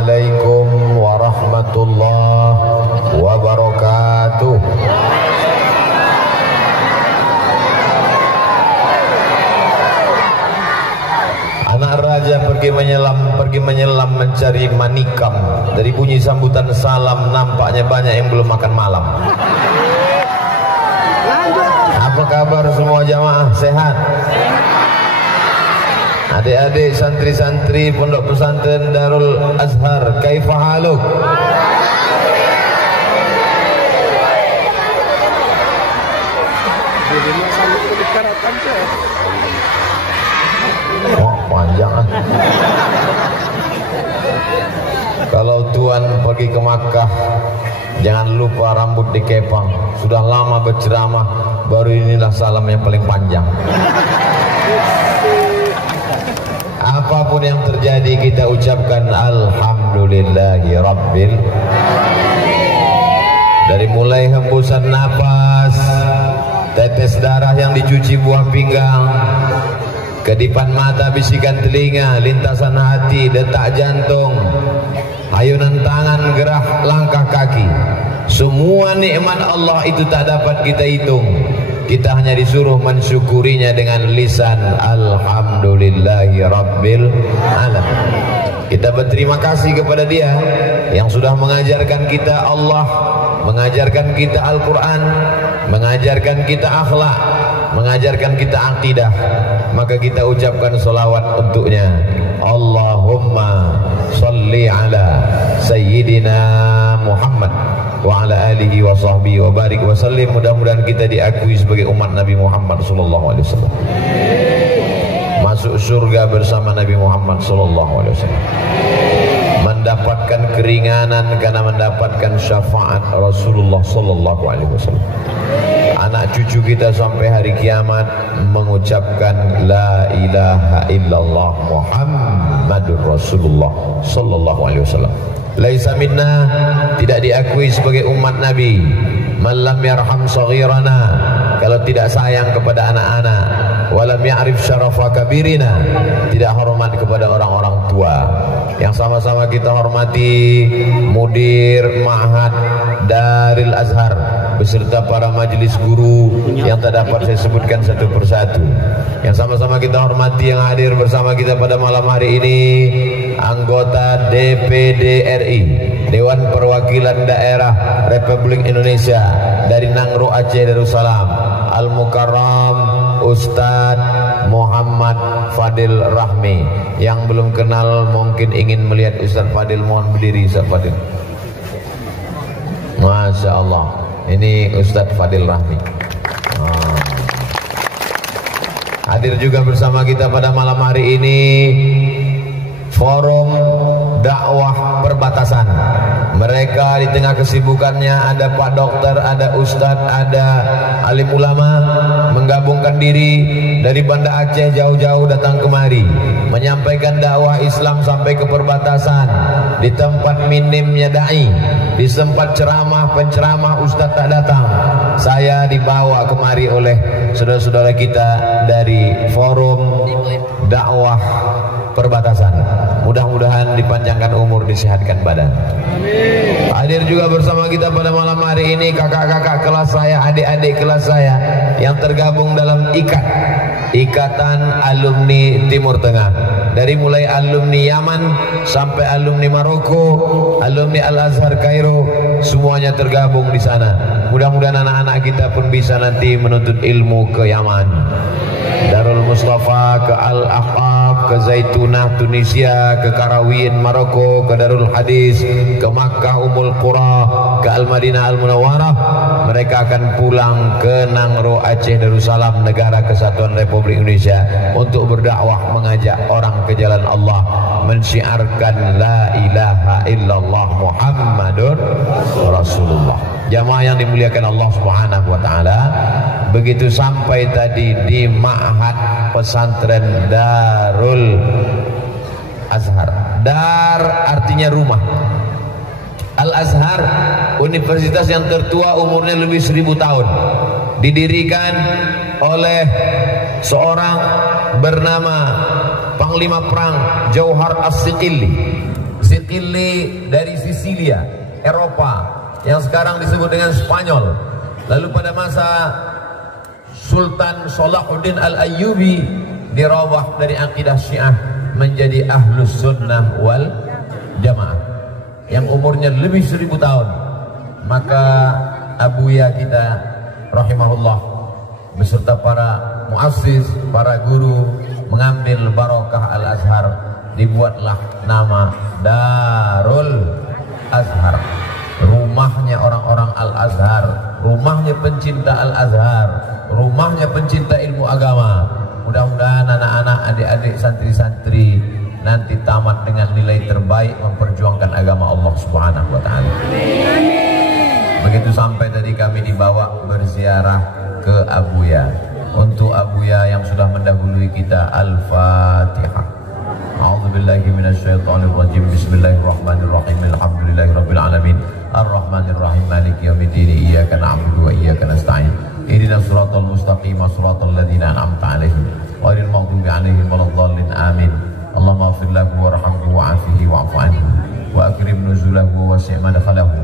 Assalamualaikum warahmatullahi wabarakatuh. Anak raja pergi menyelam mencari manikam. Dari bunyi sambutan salam nampaknya banyak yang belum makan malam. Apa kabar semua jamaah? Sehat? Adik-adik santri-santri pondok pesantren Darul Azhar, kaifa haluk? Oh, panjang ah. Kalau Tuhan pergi ke Makkah, jangan lupa rambut dikepang. Sudah lama berceramah, baru inilah salam yang paling panjang. Apapun yang terjadi kita ucapkan alhamdulillahi rabbil. Dari mulai hembusan nafas, tetes darah yang dicuci buah pinggang, kedipan mata, bisikan telinga, lintasan hati, detak jantung, ayunan tangan, gerak langkah kaki, semua nikmat Allah itu tak dapat kita hitung. Kita hanya disuruh mensyukurinya dengan lisan alhamdulillahi rabbil alamin. Kita berterima kasih kepada Dia yang sudah mengajarkan kita Allah, mengajarkan kita Al-Quran, mengajarkan kita akhlak, mengajarkan kita akidah. Maka kita ucapkan salawat untuknya. Allahumma salli ala Sayyidina Muhammad wa ala alihi wa sahbihi wa barik wa sallim. Mudah-mudahan kita diakui sebagai umat Nabi Muhammad sallallahu alaihi wasallam, masuk surga bersama Nabi Muhammad sallallahu alaihi wasallam, mendapatkan keringanan karena mendapatkan syafaat Rasulullah sallallahu alaihi wasallam. Anak cucu kita sampai hari kiamat mengucapkan la ilaha illallah Muhammadur Rasulullah sallallahu alaihi wasallam. Laisa minna, tidak diakui sebagai umat Nabi man lam yarham saghirana, kalau tidak sayang kepada anak-anak, walam ya'rif syarafa kabirina, tidak hormat kepada orang-orang tua. Yang sama-sama kita hormati mudir Ma'had Darul Azhar beserta para majelis guru yang tak dapat saya sebutkan satu persatu. Yang sama-sama kita hormati yang hadir bersama kita pada malam hari ini, anggota DPD RI, Dewan Perwakilan Daerah Republik Indonesia dari Nangro Aceh Darussalam, Al-Mukarram Ustadz Muhammad Fadil Rahmi. Yang belum kenal mungkin ingin melihat Ustadz Fadil, mohon berdiri Ustadz Fadil. Masya Allah, ini Ustadz Fadil Rahmi. Hadir juga bersama kita pada malam hari ini Forum Dakwah Perbatasan. Mereka di tengah kesibukannya ada Pak Dokter, ada Ustadz, ada alim ulama, menggabungkan diri dari Banda Aceh jauh-jauh datang kemari menyampaikan dakwah Islam sampai ke perbatasan. Di tempat minimnya dai, di tempat ceramah penceramah Ustadz tak datang, saya dibawa kemari oleh saudara-saudara kita dari Forum Dakwah Perbatasan. Mudah-mudahan dipanjangkan umur, disehatkan badan. Amin. Hadir juga bersama kita pada malam hari ini kakak-kakak kelas saya, adik-adik kelas saya yang tergabung dalam Ikatan Alumni Timur Tengah. Dari mulai alumni Yaman sampai alumni Maroko, alumni Al-Azhar Kairo, semuanya tergabung di sana. Mudah-mudahan anak-anak kita pun bisa nanti menuntut ilmu ke Yaman, Darul Mustafa, ke Al-Ahqaf, ke Zaitunah Tunisia, ke Karawin Maroko, ke Darul Hadis, ke Makkah Ummul Qura, ke Al-Madinah Al-Munawwarah. Mereka akan pulang ke Nangro Aceh Darussalam, negara kesatuan Republik Indonesia, untuk berdakwah, mengajak orang ke jalan Allah, mensyiarkan la ilaha illallah Muhammadur Rasulullah. Jamaah yang dimuliakan Allah Subhanahu wa taala, begitu sampai tadi di Ma'had Pesantren Darul Azhar. Dar artinya rumah. Al-Azhar, universitas yang tertua, umurnya lebih 1000 tahun. Didirikan oleh seorang bernama Panglima Perang Jauhar As-Siqili. Sicily dari Sisilia, Eropa, yang sekarang disebut dengan Spanyol. Lalu pada masa Sultan Salahuddin Al-Ayyubi dirawah dari akidah Syiah menjadi Ahlus Sunnah wal Jamaah yang umurnya lebih 1000 tahun. Maka Abuya kita rahimahullah beserta para muassis, para guru mengambil barokah Al-Azhar, dibuatlah nama Darul Azhar, rumahnya orang-orang Al-Azhar, rumahnya pencinta Al-Azhar, rumahnya pencinta ilmu agama. Mudah-mudahan anak-anak, adik-adik, santri-santri nanti tamat dengan nilai terbaik memperjuangkan agama Allah Subhanahu wa taala. Begitu sampai tadi kami dibawa berziarah ke Abuya. Untuk Abuya yang sudah mendahului kita, Al-Fatihah. A'udzubillahi minasyaitonir rajim. Bismillahirrahmanirrahim. Alhamdulillahirabbil alamin. Arrahmanirrahim. Maliki yaumiddin. Iyyaka na'budu wa iyyaka nasta'in. Ihdinas siratal mustaqim, siratal ladzina an'amta 'alaihim, ghairil maghdubi 'alaihim waladdallin. Amin. Allahumma ighfir lahu warhamhu wa'afihi wa'fu anhu wa akrim nuzulahu wa wasi' madkhalahu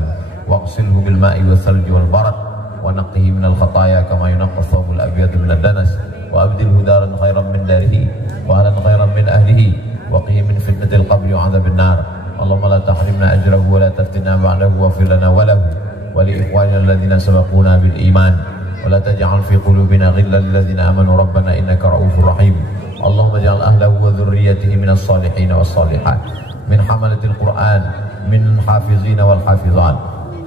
waqsilhu bil ma'i wal thalji wal barad wa naqqihi minal khataaya kama yunqqa thawbul abyad minad danas wa abdilhu daran khairan min darihi wa ahlan khairan min ahlihi wa qihi min fitnatil qabri wa 'adzaban nar. Allahumma la tahrimna ajrahu wa la taftinna ba'dahu wa ighfir lana wa lahu wa li ikhwanina alladhina sabaquna bil iman wa la taj'al fi qulubina ghillan lil ladzina amanu rabbana innaka ra'ufur rahim. Allahumma ij'al ahlahu wa dhurriyyatihi minas salihin was salihat min hamalatil Qur'an min hafizina wal hafizat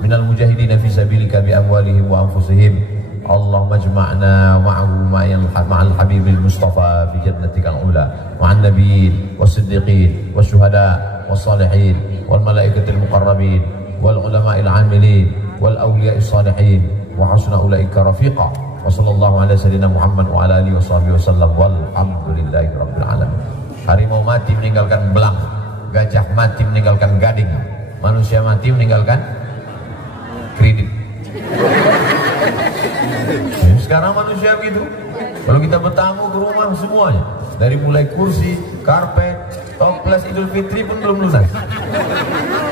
minal mujahidina fi sabilika bi amwalihim wa anfusihim. Allahumma ijma'na ma'ahu ma'al habibil mustafa fi jannatikal ula ma'an nabiyyin was siddiqin was syuhada was salihin wal malaikatil muqarrabin wal ulama'il 'amilin wal awliya'is salihin wa hasuna ulaika rafiqa. Wa sallallahu ala sayyidina Muhammad wa ala alihi washabihi wasallam walhamdulillahi rabbil alamin. Harimau mati meninggalkan belang, gajah mati meninggalkan gading, manusia mati meninggalkan kredit. Sekarang manusia begitu. Kalau kita bertamu ke rumah semuanya, dari mulai kursi, karpet, toples Idul Fitri pun belum lunas.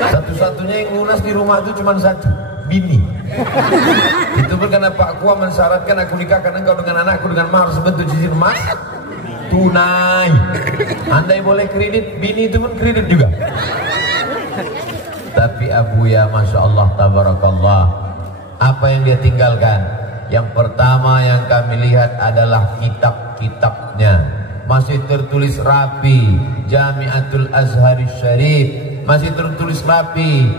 Satu-satunya yang lunas di rumah itu cuma satu, bini. Itu pun karena Pak Kua mensyaratkan aku nikahkan engkau dengan anakku dengan mahar sebentuk cincin emas tunai. Andai boleh kredit, bini itu pun kredit juga. Tapi Abuya, masya Allah, tabarakallah, apa yang dia tinggalkan? Yang pertama yang kami lihat adalah kitab-kitabnya, masih tertulis rapi. Jami'atul Azhari Syarif masih tertulis rapi.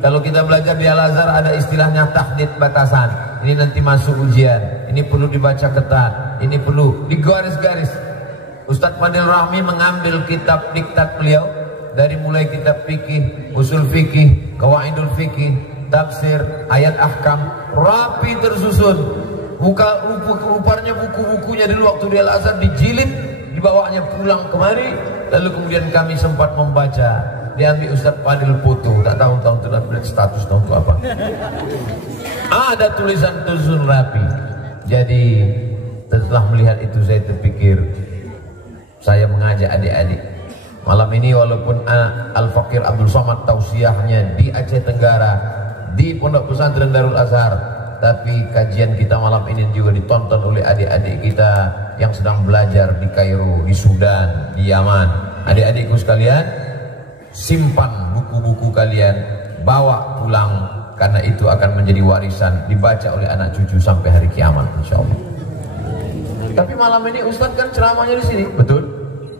Kalau kita belajar di Al-Azhar ada istilahnya tahdid batasan. Ini nanti masuk ujian, ini perlu dibaca ketat, ini perlu digaris-garis. Ustadz Fadil Rahmi mengambil kitab diktat beliau, dari mulai kitab fikih, usul fikih, qawaidul fikih, tafsir, ayat ahkam, rapi tersusun. Rupanya buku-bukunya dulu waktu di Al-Azhar dijilid, dibawanya pulang kemari, lalu kemudian kami sempat membaca. Diambil Ustadz Fadil foto, tak tahu tahun terlihat status tahun itu apa. Ada tulisan tersusun rapi. Jadi setelah melihat itu saya terpikir, saya mengajak adik-adik malam ini, walaupun Al-Fakir Abdul Somad tausiahnya di Aceh Tenggara, di Pondok Pesantren Darul Azhar, tapi kajian kita malam ini juga ditonton oleh adik-adik kita yang sedang belajar di Kairo, di Sudan, di Yaman. Adik-adikku sekalian, simpan buku-buku kalian, bawa pulang, karena itu akan menjadi warisan dibaca oleh anak cucu sampai hari kiamat, insya Allah. Tapi malam ini Ustadz kan ceramahnya di sini, betul?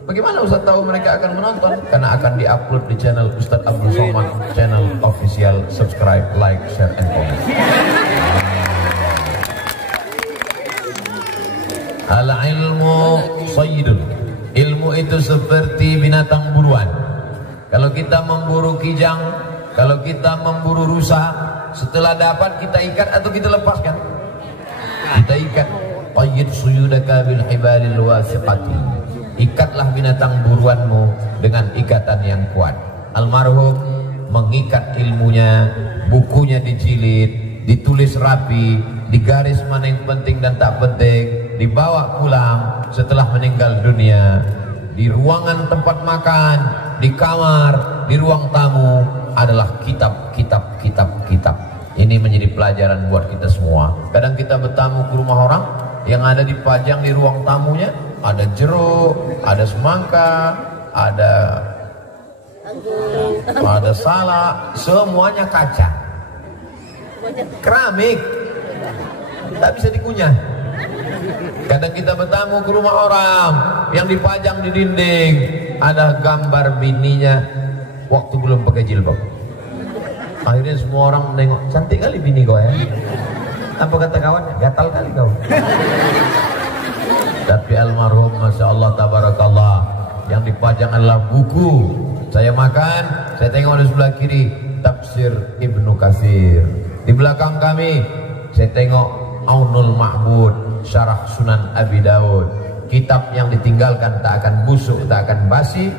Bagaimana Ustadz tahu mereka akan menonton? Karena akan diupload di channel Ustadz Abdul Somad, channel official. Subscribe, like, share, and comment. Al-ilmu sayyidun. Ilmu itu seperti binatang buruan. Kalau kita memburu kijang, kalau kita memburu rusa, setelah dapat kita ikat atau kita lepaskan? Kita ikat. Qayyid suyudaka bil hibalil wasiqati. Ikatlah binatang buruanmu dengan ikatan yang kuat. Almarhum mengikat ilmunya, bukunya dijilid, ditulis rapi, digaris mana yang penting dan tak penting, dibawa pulang setelah meninggal dunia. di ruangan tempat makan, di kamar, di ruang tamu adalah kitab. Ini menjadi pelajaran buat kita semua. Kadang kita bertamu ke rumah orang, yang ada dipajang di ruang tamunya ada jeruk, ada semangka, ada salak, semuanya kaca, keramik, tak bisa dikunyah. Kadang kita bertamu ke rumah orang, yang dipajang di dinding ada gambar bininya waktu belum pakai jilbab. Akhirnya semua orang menengok, cantik kali bini kau ya. Apa kata kawan? Gatal kali kau. Tapi almarhum, masya Allah, tabarakallah, yang dipajang adalah buku. Saya makan, saya tengok di sebelah kiri Tafsir Ibnu Katsir. Di belakang kami saya tengok Aunul Ma'bud, Syarah Sunan Abi Daud. Kitab yang ditinggalkan tak akan busuk, tak akan basi,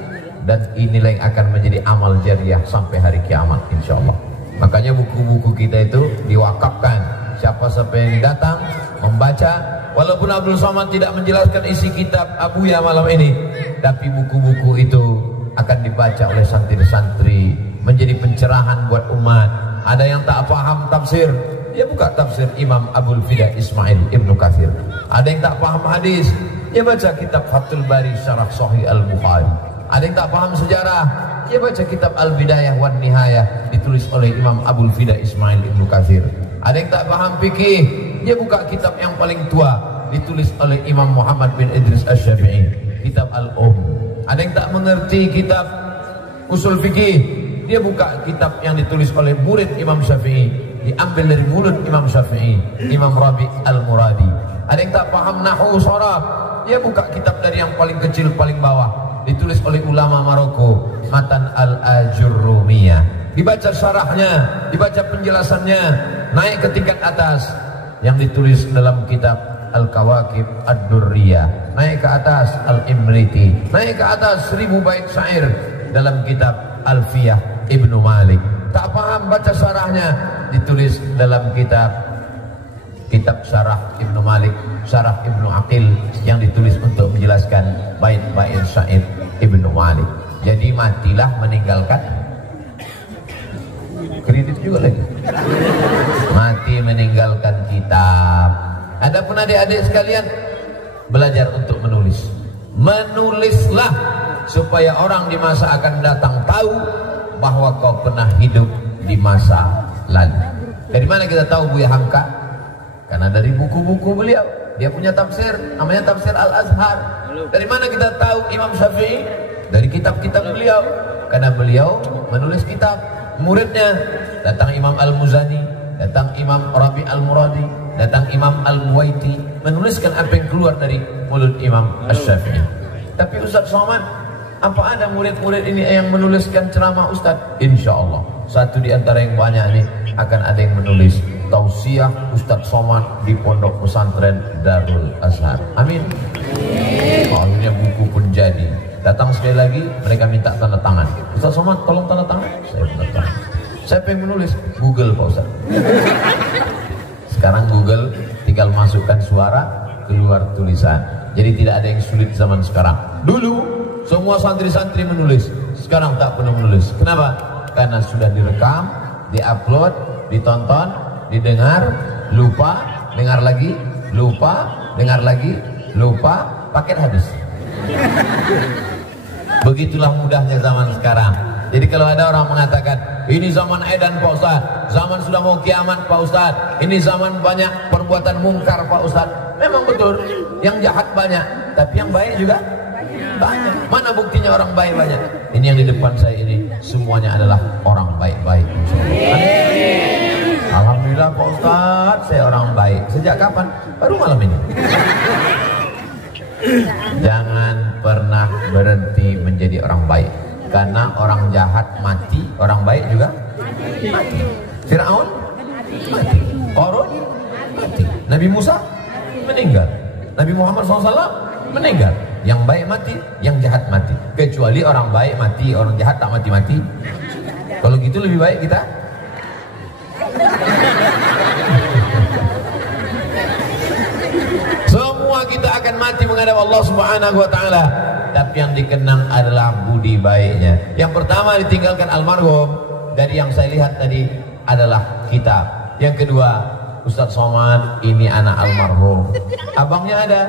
dan inilah yang akan menjadi amal jariah sampai hari kiamat insyaallah. Makanya buku-buku kita itu diwakafkan. Siapa-siapa yang datang membaca, walaupun Abdul Somad tidak menjelaskan isi kitab Abuya malam ini, tapi buku-buku itu akan dibaca oleh santri-santri, menjadi pencerahan buat umat. Ada yang tak paham tafsir, dia buka tafsir Imam Abul Fida Ismail Ibnu Katsir. Ada yang tak paham hadis, dia baca kitab Fathul Bari Syarah Sahih Al-Bukhari. Ada yang tak paham sejarah, dia baca kitab Al-Bidayah wan Nihayah ditulis oleh Imam Abul Fida Ismail Ibnu Katsir. Ada yang tak paham fikih, dia buka kitab yang paling tua ditulis oleh Imam Muhammad bin Idris Asy-Syafi'i, kitab Al-Ada yang tak mengerti kitab usul fikih, dia buka kitab yang ditulis oleh murid Imam Syafi'i, diambil dari mulut Imam Syafi'i, Imam Rabi Al-Muradi. Ada yang tak paham nahwu sharaf, dia buka kitab dari yang paling kecil paling bawah, ditulis oleh ulama Maroko, Matan Al-Ajurrumiyah. Dibaca syarahnya, dibaca penjelasannya, naik ke tingkat atas yang ditulis dalam kitab Al-Kawakib Ad-Durriyah, naik ke atas Al-Imriti, naik ke atas 1000 bait syair dalam kitab Alfiyah Ibnu Malik. Tak paham baca syarahnya, ditulis dalam kitab Syarah Ibnu Malik, Syarah Ibnu Aqil, yang ditulis untuk menjelaskan bait-bait syair Ibnu Malik. Jadi matilah meninggalkan kredit juga lagi. Mati meninggalkan kitab. Adapun adik-adik sekalian, belajar untuk menulis. Menulislah supaya orang di masa akan datang tahu bahwa kau pernah hidup di masa lalu. Dari mana kita tahu Buya Hamka? Karena dari buku-buku beliau. Dia punya tafsir, namanya Tafsir Al-Azhar. Dari mana kita tahu Imam Syafi'i? Dari kitab-kitab beliau. Karena beliau menulis kitab. Muridnya datang Imam Al-Muzani, datang Imam Rabi Al-Muradi, datang Imam Al-Muwaiti, menuliskan apa yang keluar dari mulut Imam Asy-Syafi'i. Tapi Ustaz Somad, apa ada murid-murid ini yang menuliskan ceramah Ustaz? Insya Allah satu di antara yang banyak ini akan ada yang menulis tausiah Ustaz Somad di Pondok Pesantren Darul Azhar. Amin. Akhirnya buku pun jadi. Datang sekali lagi, mereka minta tanda tangan. Ustaz Somad, tolong tanda tangan. Saya tanda tangan. Siapa yang menulis? Google Pak Ustaz. Sekarang Google tinggal masukkan suara, keluar tulisan. Jadi tidak ada yang sulit zaman sekarang. Dulu semua santri-santri menulis, sekarang tak perlu menulis. Kenapa? Karena sudah direkam, diupload, ditonton, didengar, lupa, dengar lagi, lupa, dengar lagi, lupa, paket habis. Begitulah mudahnya zaman sekarang. Jadi kalau ada orang mengatakan ini zaman edan Pak Ustaz, zaman sudah mau kiamat Pak Ustaz, ini zaman banyak perbuatan mungkar Pak Ustaz, memang betul, yang jahat banyak, tapi yang baik juga banyak. Mana buktinya orang baik banyak? Ini yang di depan saya ini semuanya adalah orang baik-baik. Alhamdulillah Pak Ustaz, saya orang baik. Sejak kapan? Baru malam ini. Jangan pernah berhenti menjadi orang baik, karena orang jahat mati, orang baik juga mati. Fir'aun mati, Qarun mati, Nabi Musa meninggal, Nabi Muhammad SAW meninggal. Yang baik mati, yang jahat mati. Kecuali orang baik mati, orang jahat tak mati-mati. Kalau gitu lebih baik kita semua kita akan mati menghadap Allah Subhanahu wa taala. tapi yang dikenang adalah budi baiknya. Yang pertama ditinggalkan almarhum dari yang saya lihat tadi adalah kitab. Yang kedua, Ustadz Somad ini anak almarhum. Abangnya ada,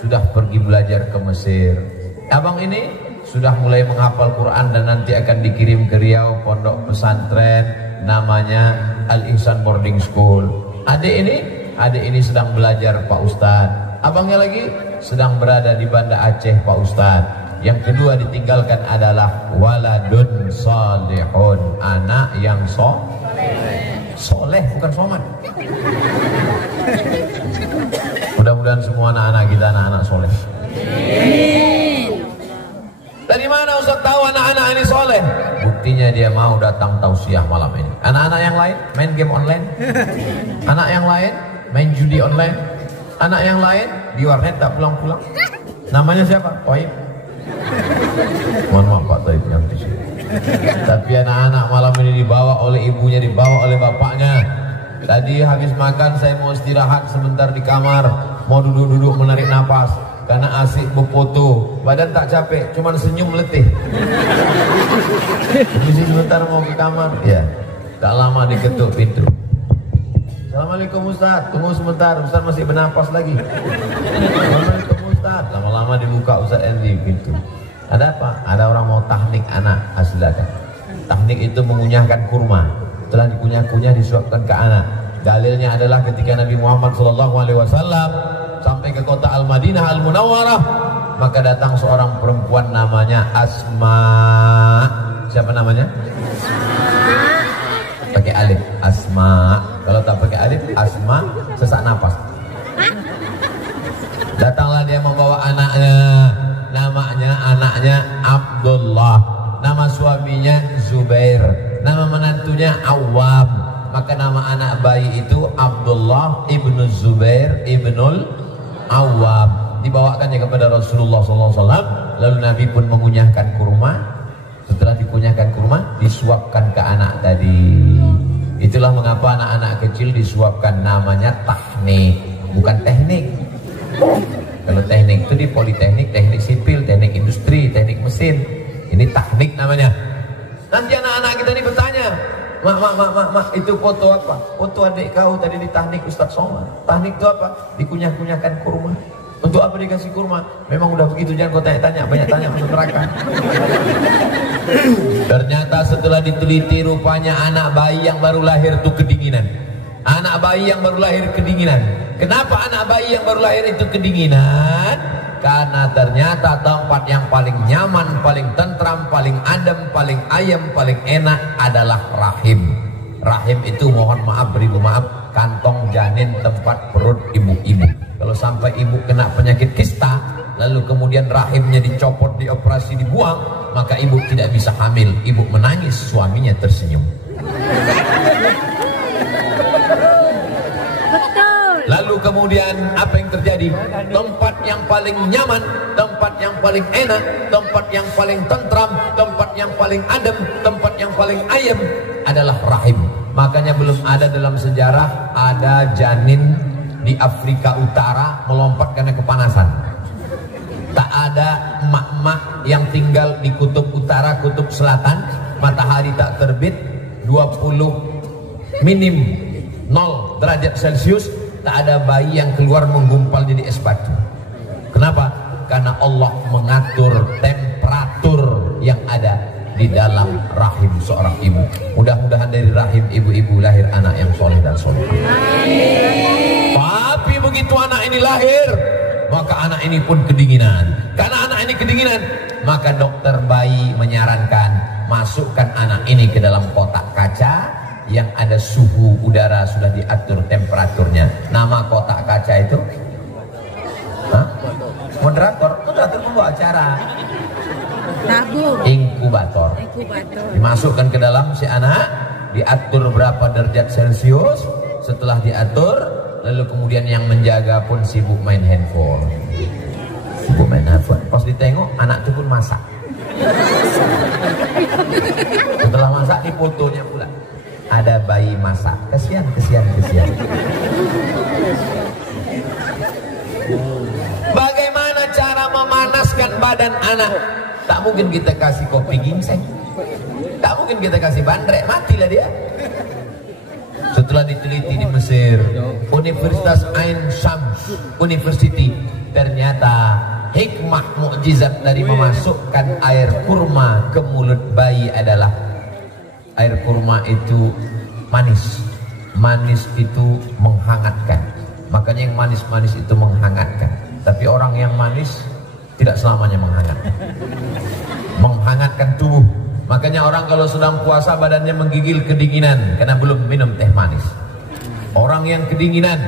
sudah pergi belajar ke Mesir. Abang ini sudah mulai menghafal Quran dan nanti akan dikirim ke Riau, pondok pesantren namanya Al-Ihsan Boarding School. Adik ini sedang belajar Pak Ustadz. Abangnya lagi sedang berada di Banda Aceh Pak Ustadz. Yang kedua ditinggalkan adalah waladun salihun, anak yang soleh, bukan somat. Mudah-mudahan semua anak-anak kita anak-anak soleh. Dari mana Ustaz tahu anak-anak ini soleh? Buktinya dia mau datang tausiah malam ini. Anak-anak yang lain main game online, anak yang lain main judi online, anak yang lain di warnet tak pulang-pulang. Namanya siapa? Toib. Mohon maaf Pak Toib yang di sini. Tapi anak-anak malam ini dibawa oleh ibunya, dibawa oleh bapaknya. Tadi habis makan saya mau istirahat sebentar di kamar, mau duduk-duduk menarik napas karena asik berfoto. Badan tak capek, cuman senyum letih. Habis sebentar mau ke kamar, ya tak lama diketuk pintu. Assalamualaikum Ustaz, tunggu sebentar, Ustaz masih bernapas lagi. Assalamualaikum Ustaz, lama-lama dibuka Ustaz Endi pintu. Ada apa? Ada orang mau tahnik anak aslakan. Tahnik itu mengunyahkan kurma. Setelah dikunyah-kunyah disuapkan ke anak. Dalilnya adalah ketika Nabi Muhammad SAW sampai ke kota Al-Madinah Al-Munawwarah, maka datang seorang perempuan namanya Asma. Siapa namanya? Pakai alif, Asma. Kalau tak pakai alif, Asma, sesak napas. Datanglah dia membawa anaknya. Anaknya Abdullah, nama suaminya Zubair, nama menantunya Awam. Maka nama anak bayi itu Abdullah ibnu Zubair ibnul Awam. Dibawakannya kepada Rasulullah SAW. Lalu Nabi pun mengunyahkan kurma. Setelah dikunyahkan kurma, disuapkan ke anak tadi. Itulah mengapa anak-anak kecil disuapkan, namanya tahnik, bukan teknik. Kalau teknik itu di politeknik, teknik sipil, teknik industri, teknik mesin. Ini teknik namanya. Nanti anak-anak kita ini bertanya, mak, itu foto apa? Foto adik kau tadi di teknik Ustadz Somad. Teknik itu apa? Dikunyah-kunyahkan kurma. Untuk apa dikasih kurma? Memang udah begitu, jangan kau tanya-tanya, banyak tanya masuk neraka. Ternyata setelah diteliti, rupanya anak bayi yang baru lahir itu kedinginan. Anak bayi yang baru lahir kedinginan. Kenapa anak bayi yang baru lahir itu kedinginan? Karena ternyata tempat yang paling nyaman, paling tentram, paling adem, paling ayem, paling enak adalah rahim. Rahim itu mohon maaf, beribu maaf, kantong janin, tempat perut ibu-ibu. Kalau sampai ibu kena penyakit kista, lalu kemudian rahimnya dicopot, dioperasi, dibuang, maka ibu tidak bisa hamil. Ibu menangis, suaminya tersenyum. Lalu kemudian apa yang terjadi? Tempat yang paling nyaman, tempat yang paling enak, tempat yang paling tentram, tempat yang paling adem, tempat yang paling ayem adalah rahim. Makanya belum ada dalam sejarah ada janin di Afrika Utara melompat karena kepanasan. Tak ada emak-emak yang tinggal di kutub utara, kutub selatan, matahari tak terbit, 20 minim 0 derajat Celcius, tak ada bayi yang keluar menggumpal jadi es batu. Kenapa? Karena Allah mengatur temperatur yang ada di dalam rahim seorang ibu. Mudah-mudahan dari rahim ibu-ibu lahir anak yang soleh dan soleh. Tapi begitu anak ini lahir, maka anak ini pun kedinginan. Karena anak ini kedinginan, maka dokter bayi menyarankan masukkan anak ini ke dalam kotak kaca yang ada suhu udara sudah diatur temperaturnya. Nama kotak kaca itu moderator membawa acara. Inkubator. Dimasukkan ke dalam si anak, diatur berapa derajat Celcius. Setelah diatur, lalu kemudian yang menjaga pun sibuk main handphone. Pas ditengok anak itu pun masak. Setelah masak di fotonya pula ada bayi masak. Kesian. Bagaimana cara memanaskan badan anak, tak mungkin kita kasih kopi ginseng, tak mungkin kita kasih bandrek, matilah dia. Setelah diteliti di Mesir, Universitas Ain Shams University, ternyata hikmah mukjizat dari memasukkan air kurma ke mulut bayi adalah air kurma itu manis. Manis itu menghangatkan. Makanya yang manis-manis itu menghangatkan. Tapi orang yang manis tidak selamanya menghangatkan. Menghangatkan tubuh. Makanya orang kalau sedang puasa badannya menggigil kedinginan karena belum minum teh manis. Orang yang kedinginan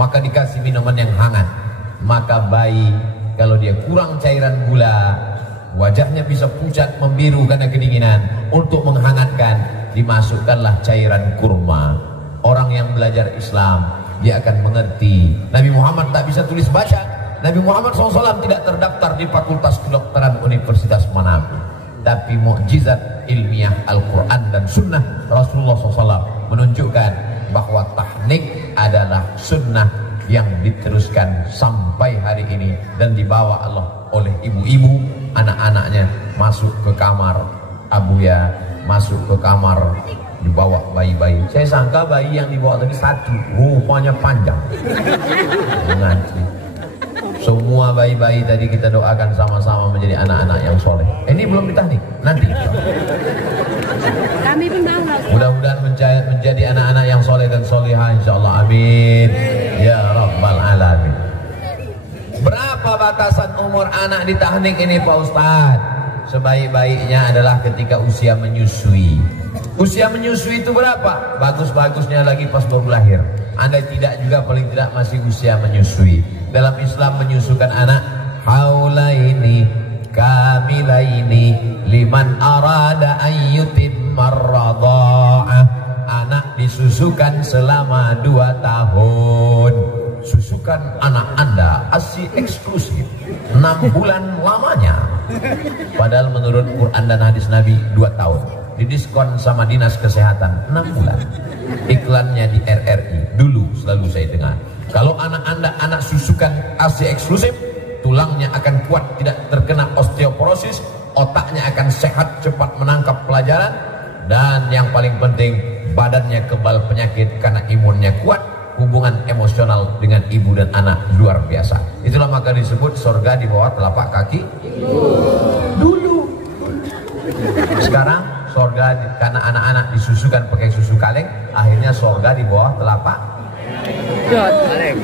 maka dikasih minuman yang hangat. Maka bayi kalau dia kurang cairan gula, wajahnya bisa pucat membiru karena kedinginan. Untuk menghangatkan dimasukkanlah cairan kurma. Orang yang belajar Islam dia akan mengerti. Nabi Muhammad tak bisa tulis baca. Nabi Muhammad SAW tidak terdaftar di Fakultas Kedokteran Universitas manapun. Tapi mukjizat ilmiah Al-Quran dan Sunnah Rasulullah SAW menunjukkan bahwa teknik adalah sunnah yang diteruskan sampai hari ini dan dibawa Allah oleh ibu-ibu. Anak-anaknya masuk ke kamar Abuya, masuk ke kamar, dibawa bayi-bayi. Saya sangka bayi yang dibawa tadi satu, rupanya panjang. Ngantri. Semua bayi-bayi tadi kita doakan sama-sama menjadi anak-anak yang soleh. Ini belum ditahnik, nanti. Kami pun bangga. Mudah-mudahan menjadi anak-anak yang soleh dan solehah, insyaallah. Amin. Ya Rabbal Alamin. Berapa batasan umur anak ditahnik ini Pak Ustadz? Sebaik-baiknya adalah ketika usia menyusui. Usia menyusui itu berapa? Bagus-bagusnya lagi pas baru lahir. Andai tidak juga paling tidak masih usia menyusui. Dalam Islam menyusukan anak haulaini kamilaini liman arada ayyutim marradha'ah. Anak disusukan selama 2 tahun. Susukan anak Anda ASI eksklusif 6 bulan lamanya. Padahal menurut Quran dan hadis Nabi 2 tahun. Didiskon sama dinas kesehatan 6 bulan. Iklannya di RRI dulu selalu saya dengar. Kalau anak Anda anak susukan ASI eksklusif, tulangnya akan kuat, tidak terkena osteoporosis, otaknya akan sehat, cepat menangkap pelajaran, dan yang paling penting badannya kebal penyakit karena imunnya kuat. Hubungan emosional dengan ibu dan anak luar biasa. Itulah maka disebut surga di bawah telapak kaki dulu. Sekarang surga karena anak-anak disusukan pakai susu kaleng, akhirnya surga di bawah telapak kaleng.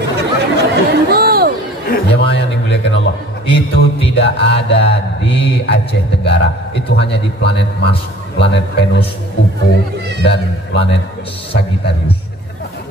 Jemaah yang dimuliakan Allah, itu tidak ada di Aceh Tenggara. Itu hanya di planet Mars, planet Venus, UFO, dan planet Sagittarius.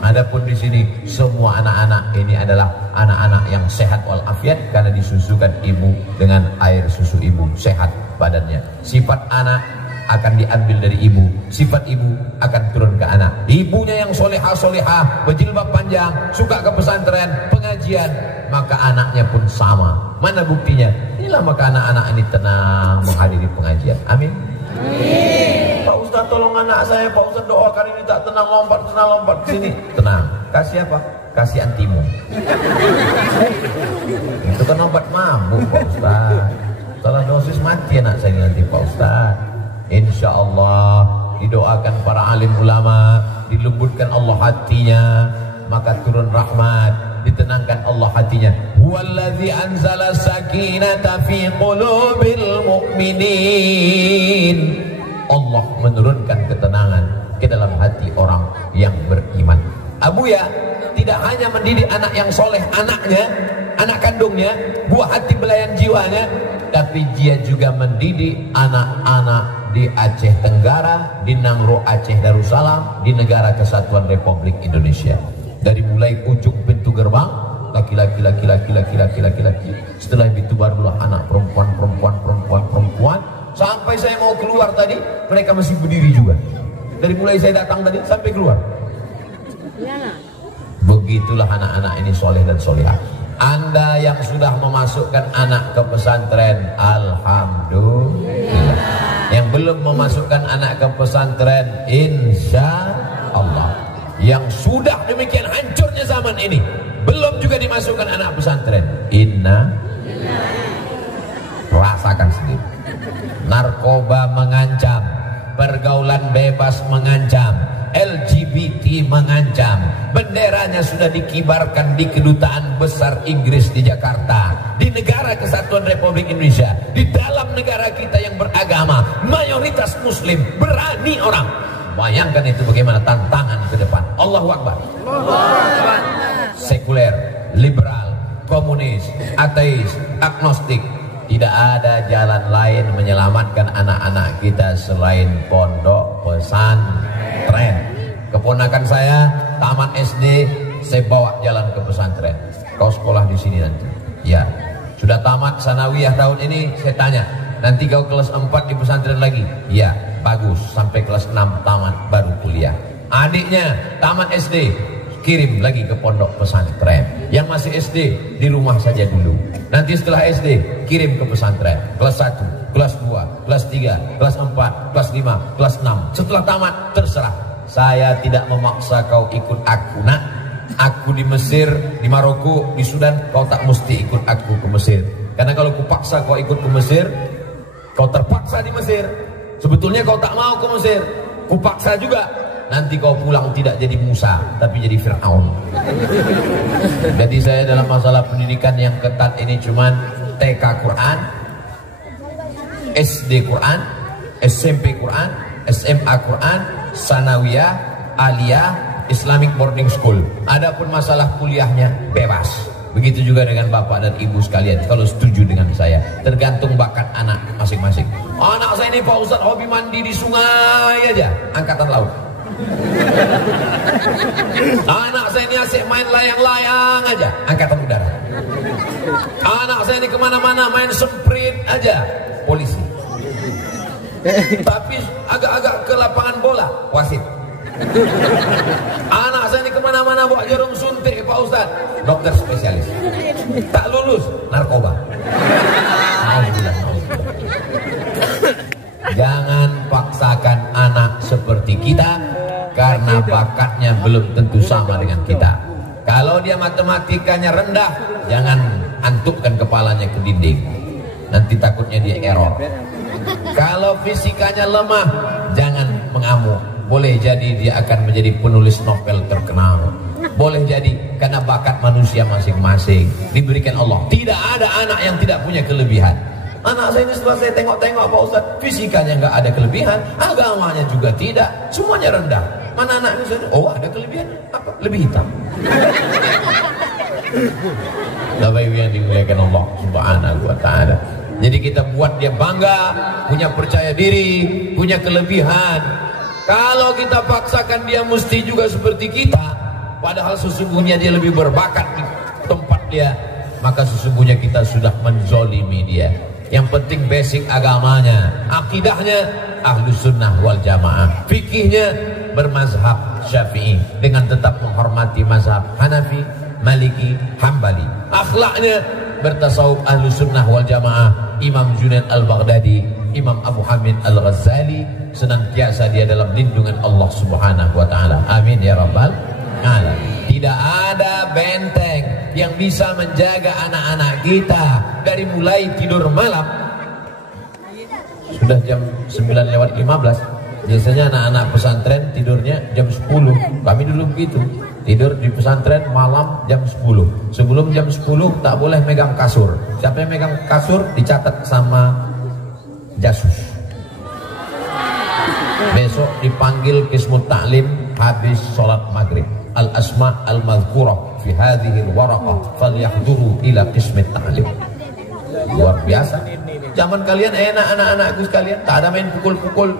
Adapun di sini semua anak-anak ini adalah anak-anak yang sehat walafiat karena disusukan ibu dengan air susu ibu, sehat badannya. Sifat anak akan diambil dari ibu, sifat ibu akan turun ke anak. Ibunya yang solehah, berjilbab panjang, suka ke pesantren, pengajian, maka anaknya pun sama. Mana buktinya? Inilah maka anak-anak ini tenang menghadiri pengajian. Amin. Pak Ustadz tolong anak saya, Pak Ustadz doakan ini tak tenang, lompat ke sini. Tenang, kasih apa? Kasih antimun. Itu kan obat mabuk Pak Ustadz. Salah dosis mati anak saya nanti Pak Ustadz. Insya Allah didoakan para alim ulama, dilembutkan Allah hatinya, maka turun rahmat, ditenangkan Allah hatinya. Huwallazi anzala sakinata fi qulubil mu'minin. Allah menurunkan ketenangan ke dalam hati orang yang beriman. Abuya tidak hanya mendidik anak yang soleh, anaknya, anak kandungnya, buah hati belayan jiwanya, tapi dia juga mendidik anak-anak di Aceh Tenggara, di Nangro Aceh Darussalam, di Negara Kesatuan Republik Indonesia. Dari mulai ujung pintu gerbang, laki-laki, setelah itu barulah anak perempuan, sampai saya mau keluar tadi, mereka masih berdiri juga. Dari mulai saya datang tadi sampai keluar. Begitulah anak-anak ini soleh dan solehah. Anda yang sudah memasukkan anak ke pesantren, alhamdulillah. Yang belum memasukkan anak ke pesantren, insya Allah. Yang sudah demikian hancurnya zaman ini, belum juga dimasukkan anak pesantren, inna rasakan sendiri. Narkoba mengancam, pergaulan bebas mengancam, LGBT mengancam. Benderanya sudah dikibarkan di kedutaan besar Inggris di Jakarta, di negara kesatuan Republik Indonesia, di dalam negara kita yang beragama mayoritas muslim. Berani orang. Bayangkan itu bagaimana tantangan ke depan. Allahu Akbar. Sekuler, liberal, komunis, ateis, agnostik, tidak ada jalan lain menyelamatkan anak-anak kita selain pondok pesantren. Keponakan saya tamat SD, saya bawa jalan ke pesantren. Kau sekolah di sini nanti. Ya. Sudah tamat sanawiyah tahun ini, saya tanya, nanti kau kelas 4 di pesantren lagi? Ya, bagus. Sampai kelas 6 tamat baru kuliah. Adiknya tamat SD, kirim lagi ke pondok pesantren. Yang masih SD di rumah saja dulu. Nanti setelah SD kirim ke pesantren. Kelas 1, kelas 2, kelas 3, kelas 4, kelas 5, kelas 6. Setelah tamat terserah. Saya tidak memaksa kau ikut aku, nak. Aku di Mesir, di Maroko, di Sudan, kau tak mesti ikut aku ke Mesir. Karena kalau kupaksa kau ikut ke Mesir, kau terpaksa di Mesir. Sebetulnya kau tak mau ke Mesir. Kupaksa juga. Nanti kau pulang tidak jadi Musa, tapi jadi Fir'aun. Jadi saya dalam masalah pendidikan yang ketat ini cuman TK Quran, SD Quran, SMP Quran, SMA Quran, Sanawiyah, Aliyah, Islamic Boarding School. Adapun masalah kuliahnya bebas. Begitu juga dengan bapak dan ibu sekalian. Kalau setuju dengan saya, tergantung bakat anak masing-masing. Anak saya ini Pak Ustadz hobi mandi di sungai aja, angkatan laut. Anak saya ini asik main layang-layang aja, angkatan udara. Anak saya ini kemana-mana main sprint aja, polisi. Tapi agak-agak ke lapangan bola, wasit. Anak saya ini kemana-mana bawa jarum suntik Pak Ustadz, dokter spesialis. Tak lulus, narkoba. Jangan paksakan anak seperti kita, karena bakatnya belum tentu sama dengan kita. Kalau dia matematikanya rendah, jangan antukkan kepalanya ke dinding, nanti takutnya dia error. Kalau fisikanya lemah, jangan mengamuk. Boleh jadi dia akan menjadi penulis novel terkenal. Boleh jadi karena bakat manusia masing-masing diberikan Allah. Tidak ada anak yang tidak punya kelebihan. Anak saya ini setelah saya tengok-tengok Pak Ustadz, fisikanya nggak ada kelebihan, agamanya juga tidak, semuanya rendah. Mana anak ini? Oh, ada kelebihan apa? Lebih hitam. Bapak Ibu yang dimuliakan Allah Subhanahu wa taala. Jadi kita buat dia bangga, punya percaya diri, punya kelebihan. Kalau kita paksakan dia mesti juga seperti kita, padahal sesungguhnya dia lebih berbakat di tempat dia, maka sesungguhnya kita sudah menzolimi dia. Yang penting basic agamanya, akidahnya Ahlus Sunnah wal Jamaah, fikihnya bermazhab Syafi'i dengan tetap menghormati mazhab Hanafi, Maliki, Hambali. Akhlaknya bertasawuf Ahlus Sunnah wal Jamaah, Imam Junaid Al-Baghdadi, Imam Abu Hamid Al-Ghazali, senantiasa dia dalam lindungan Allah Subhanahu wa taala. Amin ya rabbal alamin. Tidak ada benteng yang bisa menjaga anak-anak kita dari mulai tidur malam. Sudah jam 9:15. Biasanya anak-anak pesantren tidurnya jam 10. Kami dulu begitu. Tidur di pesantren malam jam 10. Sebelum jam 10 tak boleh megang kasur. Siapa yang megang kasur dicatat sama jasus. Besok dipanggil Qismut Ta'lim habis sholat maghrib. Al-asma al-madhkurah fi hadhihi al-waraqah falyahduru ila Qismut Ta'lim. Luar biasa. Zaman kalian enak anak-anakku sekalian, tak ada main pukul-pukul.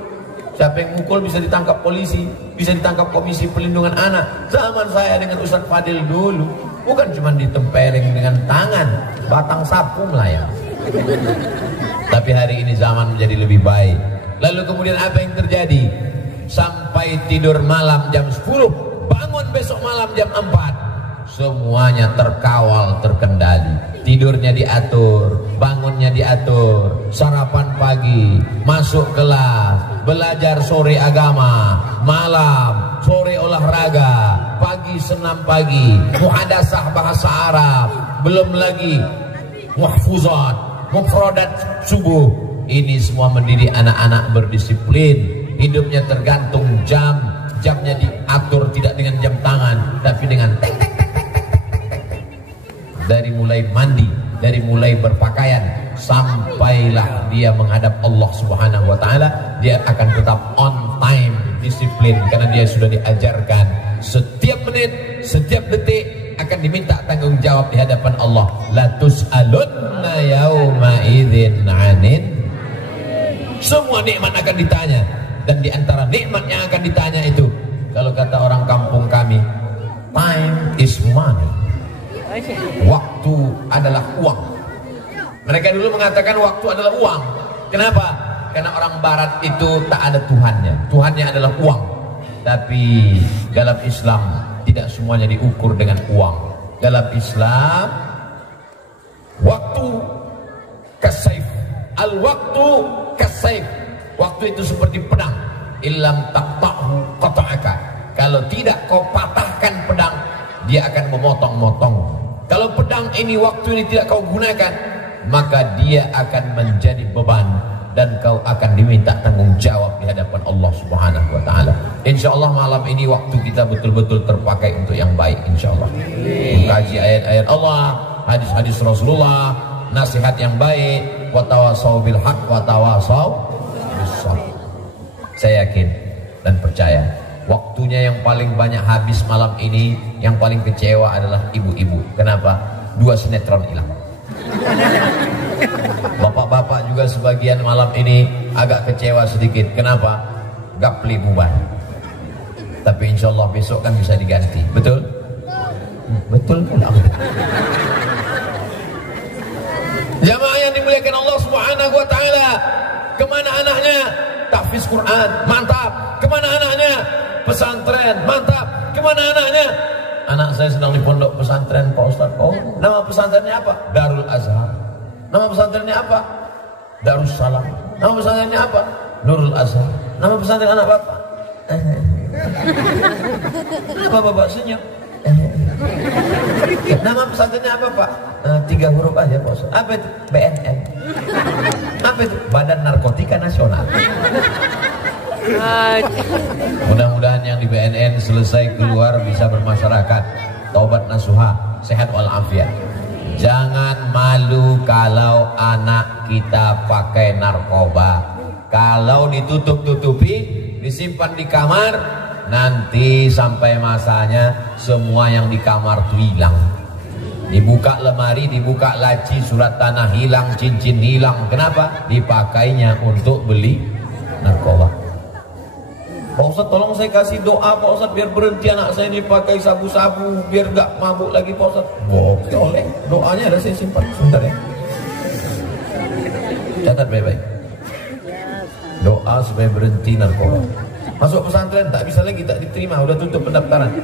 Siapa yang mukul bisa ditangkap polisi, bisa ditangkap Komisi Perlindungan Anak. Zaman saya dengan Ustaz Fadil dulu, bukan cuma ditempeleng dengan tangan, batang sapu melayang. Tapi hari ini zaman menjadi lebih baik. Lalu kemudian apa yang terjadi? Sampai tidur malam jam 10, bangun besok malam jam 4. Semuanya terkawal, terkendali. Tidurnya diatur, bangunnya diatur, sarapan pagi, masuk kelas, belajar sore agama, malam, sore olahraga, pagi senam pagi, muhadasah bahasa Arab, belum lagi muhfuzat, mufradat subuh. Ini semua mendidik anak-anak berdisiplin. Hidupnya tergantung jam, jamnya diatur tidak dengan jam tangan, tapi dengan tek tek tek tek tek tek tek. Dari mulai mandi, dari mulai berpakaian, sampailah dia menghadap Allah Subhanahu wa taala, dia akan tetap on time, disiplin, karena dia sudah diajarkan setiap menit, setiap detik akan diminta tanggung jawab di hadapan Allah. La tus'alunna yauma idzin 'anin. Semua nikmat akan ditanya, dan di antara nikmat yang akan ditanya itu, kalau kata orang kampung kami, time is money. Waktu adalah uang. Mereka dulu mengatakan waktu adalah uang. Kenapa? Karena orang barat itu tak ada Tuhannya. Tuhannya adalah uang. Tapi dalam Islam tidak semuanya diukur dengan uang. Dalam Islam, waktu kasaif. Al-waktu kasaif. Waktu itu seperti pedang. Illam taqta'hu qata'aka. Kalau tidak kau patahkan pedang, dia akan memotong-motong. Kalau pedang ini, waktu ini tidak kau gunakan, maka dia akan menjadi beban, dan kau akan diminta tanggung jawab di hadapan Allah Subhanahu wa taala. Insyaallah malam ini waktu kita betul-betul terpakai untuk yang baik, insyaallah. Mengkaji ayat-ayat Allah, hadis-hadis Rasulullah, nasihat yang baik, wa tawasau bil haq wa tawasau bis sabr. Saya yakin dan percaya waktunya yang paling banyak habis malam ini, yang paling kecewa adalah ibu-ibu. Kenapa? 2 sinetron hilang. Bapak-bapak juga sebagian malam ini agak kecewa sedikit. Kenapa? Gapli bubar. Tapi insya Allah besok kan bisa diganti. Betul? Betul kan? Jamaah yang dimuliakan Allah Subhanahu wa taala, kemana anaknya? Tahfiz Quran, mantap. Kemana anaknya? Pesantren, mantap. Kemana anaknya? Anak saya sedang di pondok pesantren, Pak Ustaz. Oh, nama pesantrennya apa? Darul Azhar. Nama pesantrennya apa? Darussalam. Nama pesantrennya apa? Nurul Azhar. Nama pesantren anak bapak? Kenapa bapak senyum? Nama pesantrennya apa Pak? 3 huruf aja Pak Ustaz. Apa itu? BNN. Apa itu? Badan Narkotika Nasional. Mudah-mudahan yang di BNN selesai keluar bisa bermasyarakat, taubat nasuha, sehat walafiat. Jangan malu kalau anak kita pakai narkoba. Kalau ditutup-tutupi, disimpan di kamar, nanti sampai masanya semua yang di kamar itu hilang. Dibuka lemari, dibuka laci, surat tanah hilang, cincin hilang. Kenapa? Dipakainya untuk beli narkoba. Pak Ustaz, tolong saya kasih doa Pak Ustaz biar berhenti anak saya ini pakai sabu-sabu, biar gak mabuk lagi Pak Ustaz. Boleh, doanya ada saya simpan sebentar ya. Catat baik-baik. Doa supaya berhenti narkoba. Masuk pesantren tak bisa lagi, tak diterima, udah tutup pendaftaran.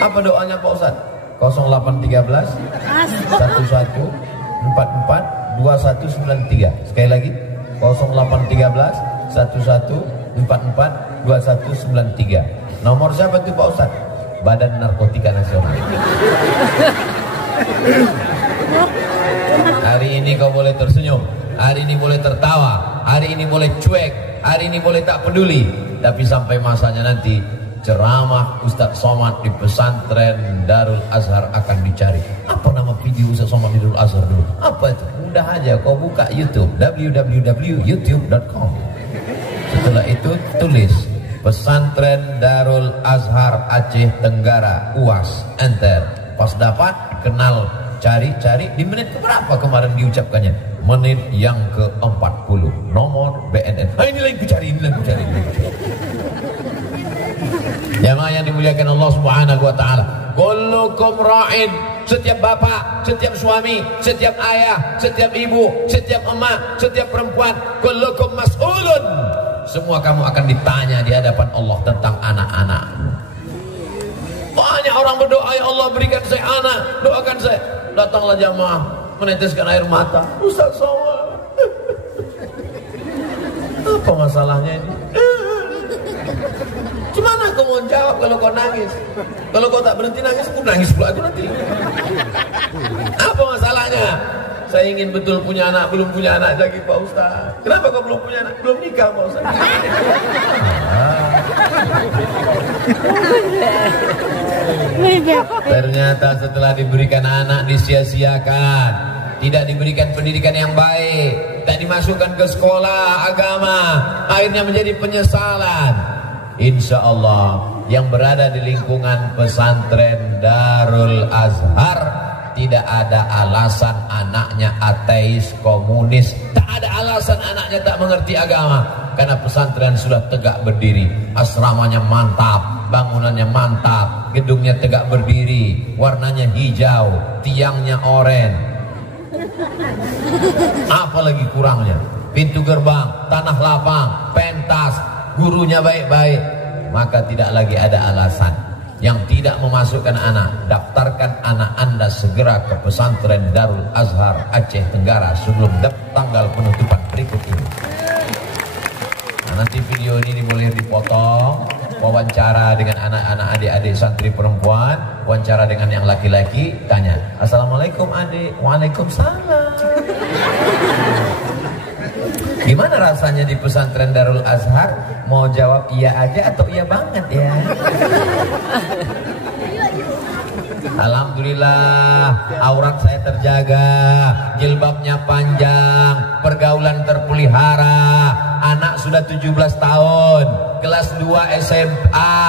Apa doanya Pak Ustaz? 0813 11 44 2193. Sekali lagi 0813 11 44 2193. Nomor siapa itu Pak Ustaz? Badan Narkotika Nasional. Hari ini kau boleh tersenyum, hari ini boleh tertawa, hari ini boleh cuek, hari ini boleh tak peduli. Tapi sampai masanya nanti ceramah Ustaz Somad di pesantren Darul Azhar akan dicari. Apa nama video Ustaz Somad di Darul Azhar dulu? Apa itu? Mudah aja, kau buka YouTube, www.youtube.com. Setelah itu tulis pesantren Darul Azhar Aceh Tenggara, UAS, enter. Pas dapat, kenal, cari-cari. Di menit keberapa kemarin diucapkannya? Menit yang ke-40. Nomor BNN. Ini lagi ku cari, ini lagi ku cari. Jamaah yang dimuliakan Allah Subhanahu wa taala. Kullukum ra'in. Setiap bapak, setiap suami, setiap ayah, setiap ibu, setiap emak, setiap perempuan, kullukum mas'ulun. Semua kamu akan ditanya di hadapan Allah tentang anak-anakmu. Banyak orang berdoa, ya Allah berikan saya anak, doakan saya. Datanglah jamaah meneteskan air mata. Ustaz Somad, apa masalahnya ini? Gimana aku mau jawab kalau kau nangis? Kalau kau tak berhenti nangis, aku nangis pula aku nanti. Apa masalahnya? saya ingin betul punya anak, belum punya anak lagi Pak Ustaz. Kenapa kau belum punya anak? Belum nikah Pak Ustaz. Ternyata setelah diberikan anak disia-siakan, tidak diberikan pendidikan yang baik, tak dimasukkan ke sekolah agama, akhirnya menjadi penyesalan. Insya Allah yang berada di lingkungan pesantren Darul Azhar tidak ada alasan anaknya ateis, komunis, tak ada alasan anaknya tak mengerti agama, karena pesantren sudah tegak berdiri, asramanya mantap, bangunannya mantap, gedungnya tegak berdiri, warnanya hijau, tiangnya oranye. Apalagi kurangnya? Pintu gerbang, tanah lapang, pentas, gurunya baik-baik. Maka tidak lagi ada alasan. Yang tidak memasukkan anak, daftarkan anak Anda segera ke pesantren Darul Azhar Aceh Tenggara sebelum tanggal penutupan berikut ini. Nah, nanti video ini boleh dipotong, wawancara dengan anak-anak adik-adik santri perempuan, wawancara dengan yang laki-laki, tanya, Assalamualaikum adik. Waalaikumsalam. Gimana rasanya di pesantren Darul Azhar? Mau jawab iya aja atau iya banget ya? Alhamdulillah, aurat saya terjaga, jilbabnya panjang, pergaulan terpelihara, anak sudah 17 tahun, kelas 2 SMA.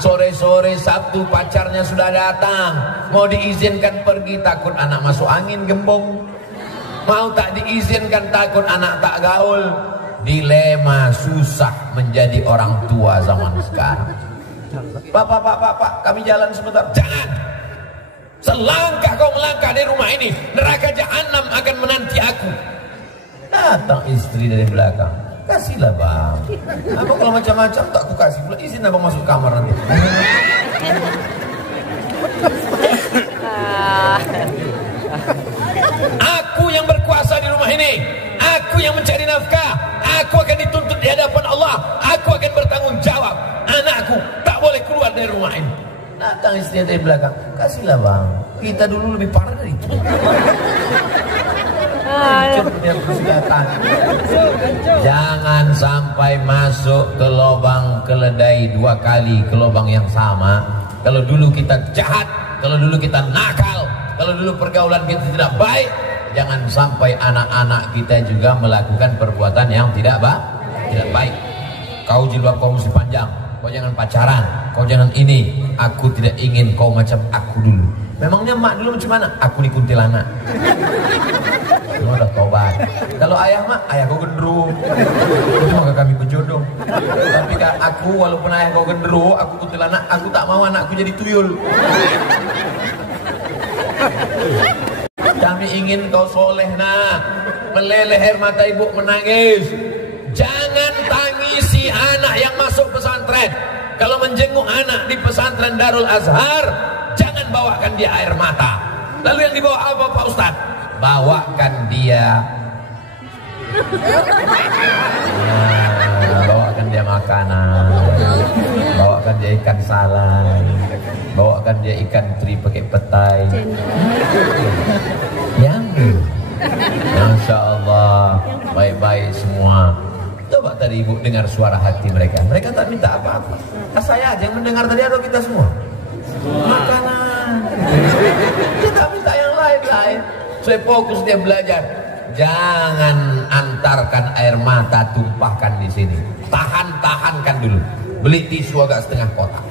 Sore-sore Sabtu pacarnya sudah datang, mau diizinkan pergi, takut anak masuk angin gembong. Mau tak diizinkan, takut anak tak gaul. Dilema, susah menjadi orang tua zaman sekarang. Pak, kami jalan sebentar. Jangan. Selangkah kau melangkah dari rumah ini, neraka jahanam akan menanti aku. Datang istri dari belakang. Kasihlah bang. Abang kalau macam-macam tak aku kasih. Izin abang masuk kamar nanti. Aku yang berkuasa di rumah ini, aku yang mencari nafkah, aku akan dituntut di hadapan Allah, aku akan bertanggung jawab. Anakku tak boleh keluar dari rumah ini. Datang istri dari belakang, kasihlah bang, kita dulu lebih parah dari itu. Jangan sampai masuk ke lubang keledai 2 kali, ke lubang yang sama. Kalau dulu kita jahat, kalau dulu kita nakal, kalau dulu pergaulan kita tidak baik, jangan sampai anak-anak kita juga melakukan perbuatan yang tidak baik. Kau jilbab kau mesti panjang, kau jangan pacaran, kau jangan ini. Aku tidak ingin kau macam aku dulu. Memangnya mak dulu macam mana? Aku di kuntilanak. Lu udah tobat. Kalau ayah mak, ayah kau gendruwo. Itu maka kami berjodoh. Tapi kan aku walaupun ayah kau gendruwo, aku kuntilanak, aku tak mau anakku jadi tuyul. Kami ingin kau soleh nak, meleleh air mata ibu menangis. Jangan tangisi anak yang masuk pesantren. Kalau menjenguk anak di pesantren Darul Azhar, jangan bawakan dia air mata. Lalu yang dibawa apa Pak Ustadz? Bawakan dia bawakan dia makanan, bawakan dia ikan salai, bawakan dia ikan teri pakai petai. Yang Masya Allah, baik-baik semua. Coba tadi ibu dengar suara hati mereka. Mereka tak minta apa-apa. Saya aja yang mendengar tadi atau kita semua? Makanan. Dia tak minta yang lain-lain. Saya fokus dia belajar. Jangan antarkan air mata, tumpahkan di sini. Tahankan dulu. Beli tisu agak setengah kotak.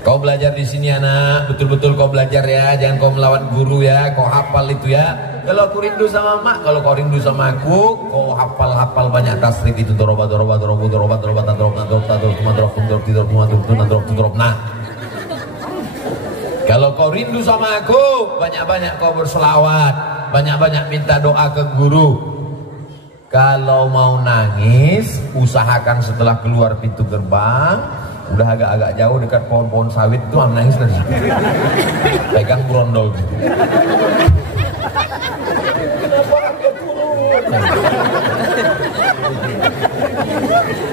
Kau belajar di sini anak, betul-betul kau belajar ya. Jangan kau melawan guru ya. Kau hafal itu ya. Kalau aku rindu sama mak, kalau kau rindu sama aku, kau hafal banyak tasrif itu. Nah, kalau kau rindu sama aku, banyak-banyak kau berselawat, banyak-banyak minta doa ke guru. Kalau mau nangis, usahakan setelah keluar pintu gerbang, udah agak-agak jauh dekat pohon-pohon sawit itu, nangis dari situ. Pegang brondol gitu.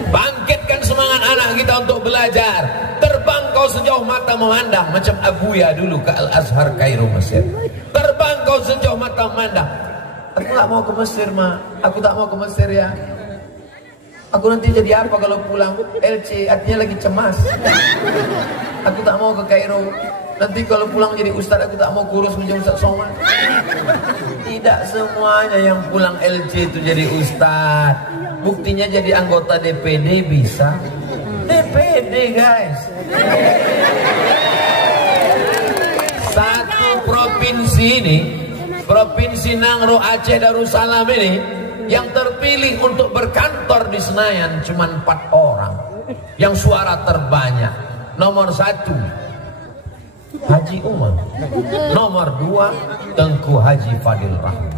Bangkitkan semangat anak kita untuk belajar. Terbang kau sejauh mata memandang, macam Abuya dulu ke Al-Azhar Kairo Mesir. Terbang kau sejauh mata memandang. Aku gak mau ke Mesir, Ma. Aku tak mau ke Mesir ya. Aku nanti jadi apa kalau pulang? LC, artinya lagi cemas. Aku tak mau ke Kairo. Nanti kalau pulang jadi ustadz, aku tak mau kurus menjadi Ustadz Somad. Tidak semuanya yang pulang LC itu jadi ustadz. Buktinya jadi anggota DPD bisa. DPD guys. Satu provinsi ini, Provinsi Nangro Aceh Darussalam ini, yang terpilih untuk berkantor di Senayan cuma 4 orang. Yang suara terbanyak. Nomor 1 Haji Umar, nomor 2 Tengku Haji Fadil Rahman,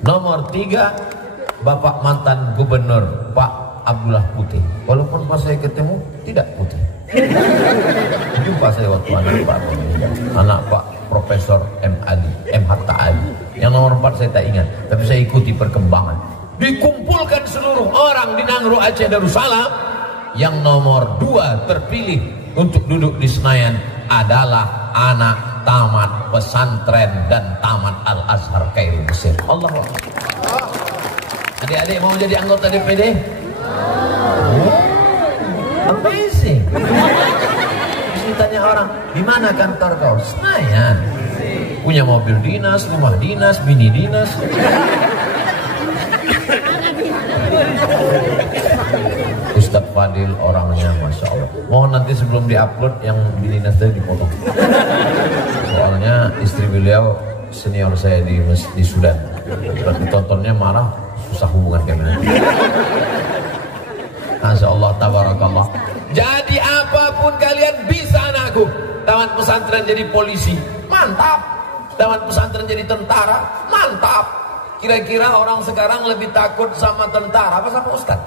nomor 3 Bapak mantan Gubernur Pak Abdullah Putih. Walaupun pas saya ketemu tidak putih. Jumpa saya waktu anak Pak Profesor M. Hatta Ali. Yang nomor 4 saya tak ingat, tapi saya ikuti perkembangan. Dikumpulkan seluruh orang di Nangro Aceh Darussalam, yang nomor 2 terpilih untuk duduk di Senayan adalah anak tamat pesantren dan tamat Al-Azhar Kairo Mesir. Allahu Akbar. Adik-adik mau jadi anggota DPD? Amazing. Mesti tanya orang, di mana kantor kau? Senayan. Punya mobil dinas, rumah dinas, mini dinas. Ustadz Fadil orangnya Masya Allah. Mohon nanti sebelum diupload yang di dinas tadi dipotong. Soalnya istri beliau senior saya di Sudan. Berarti tontonnya marah, susah hubungan kami. Masya Allah, tabarakallah. Jadi apapun kalian bisa anakku. Tamat pesantren jadi polisi, mantap. Tamat pesantren jadi tentara, mantap. Kira-kira orang sekarang lebih takut sama tentara apa sama ustadz?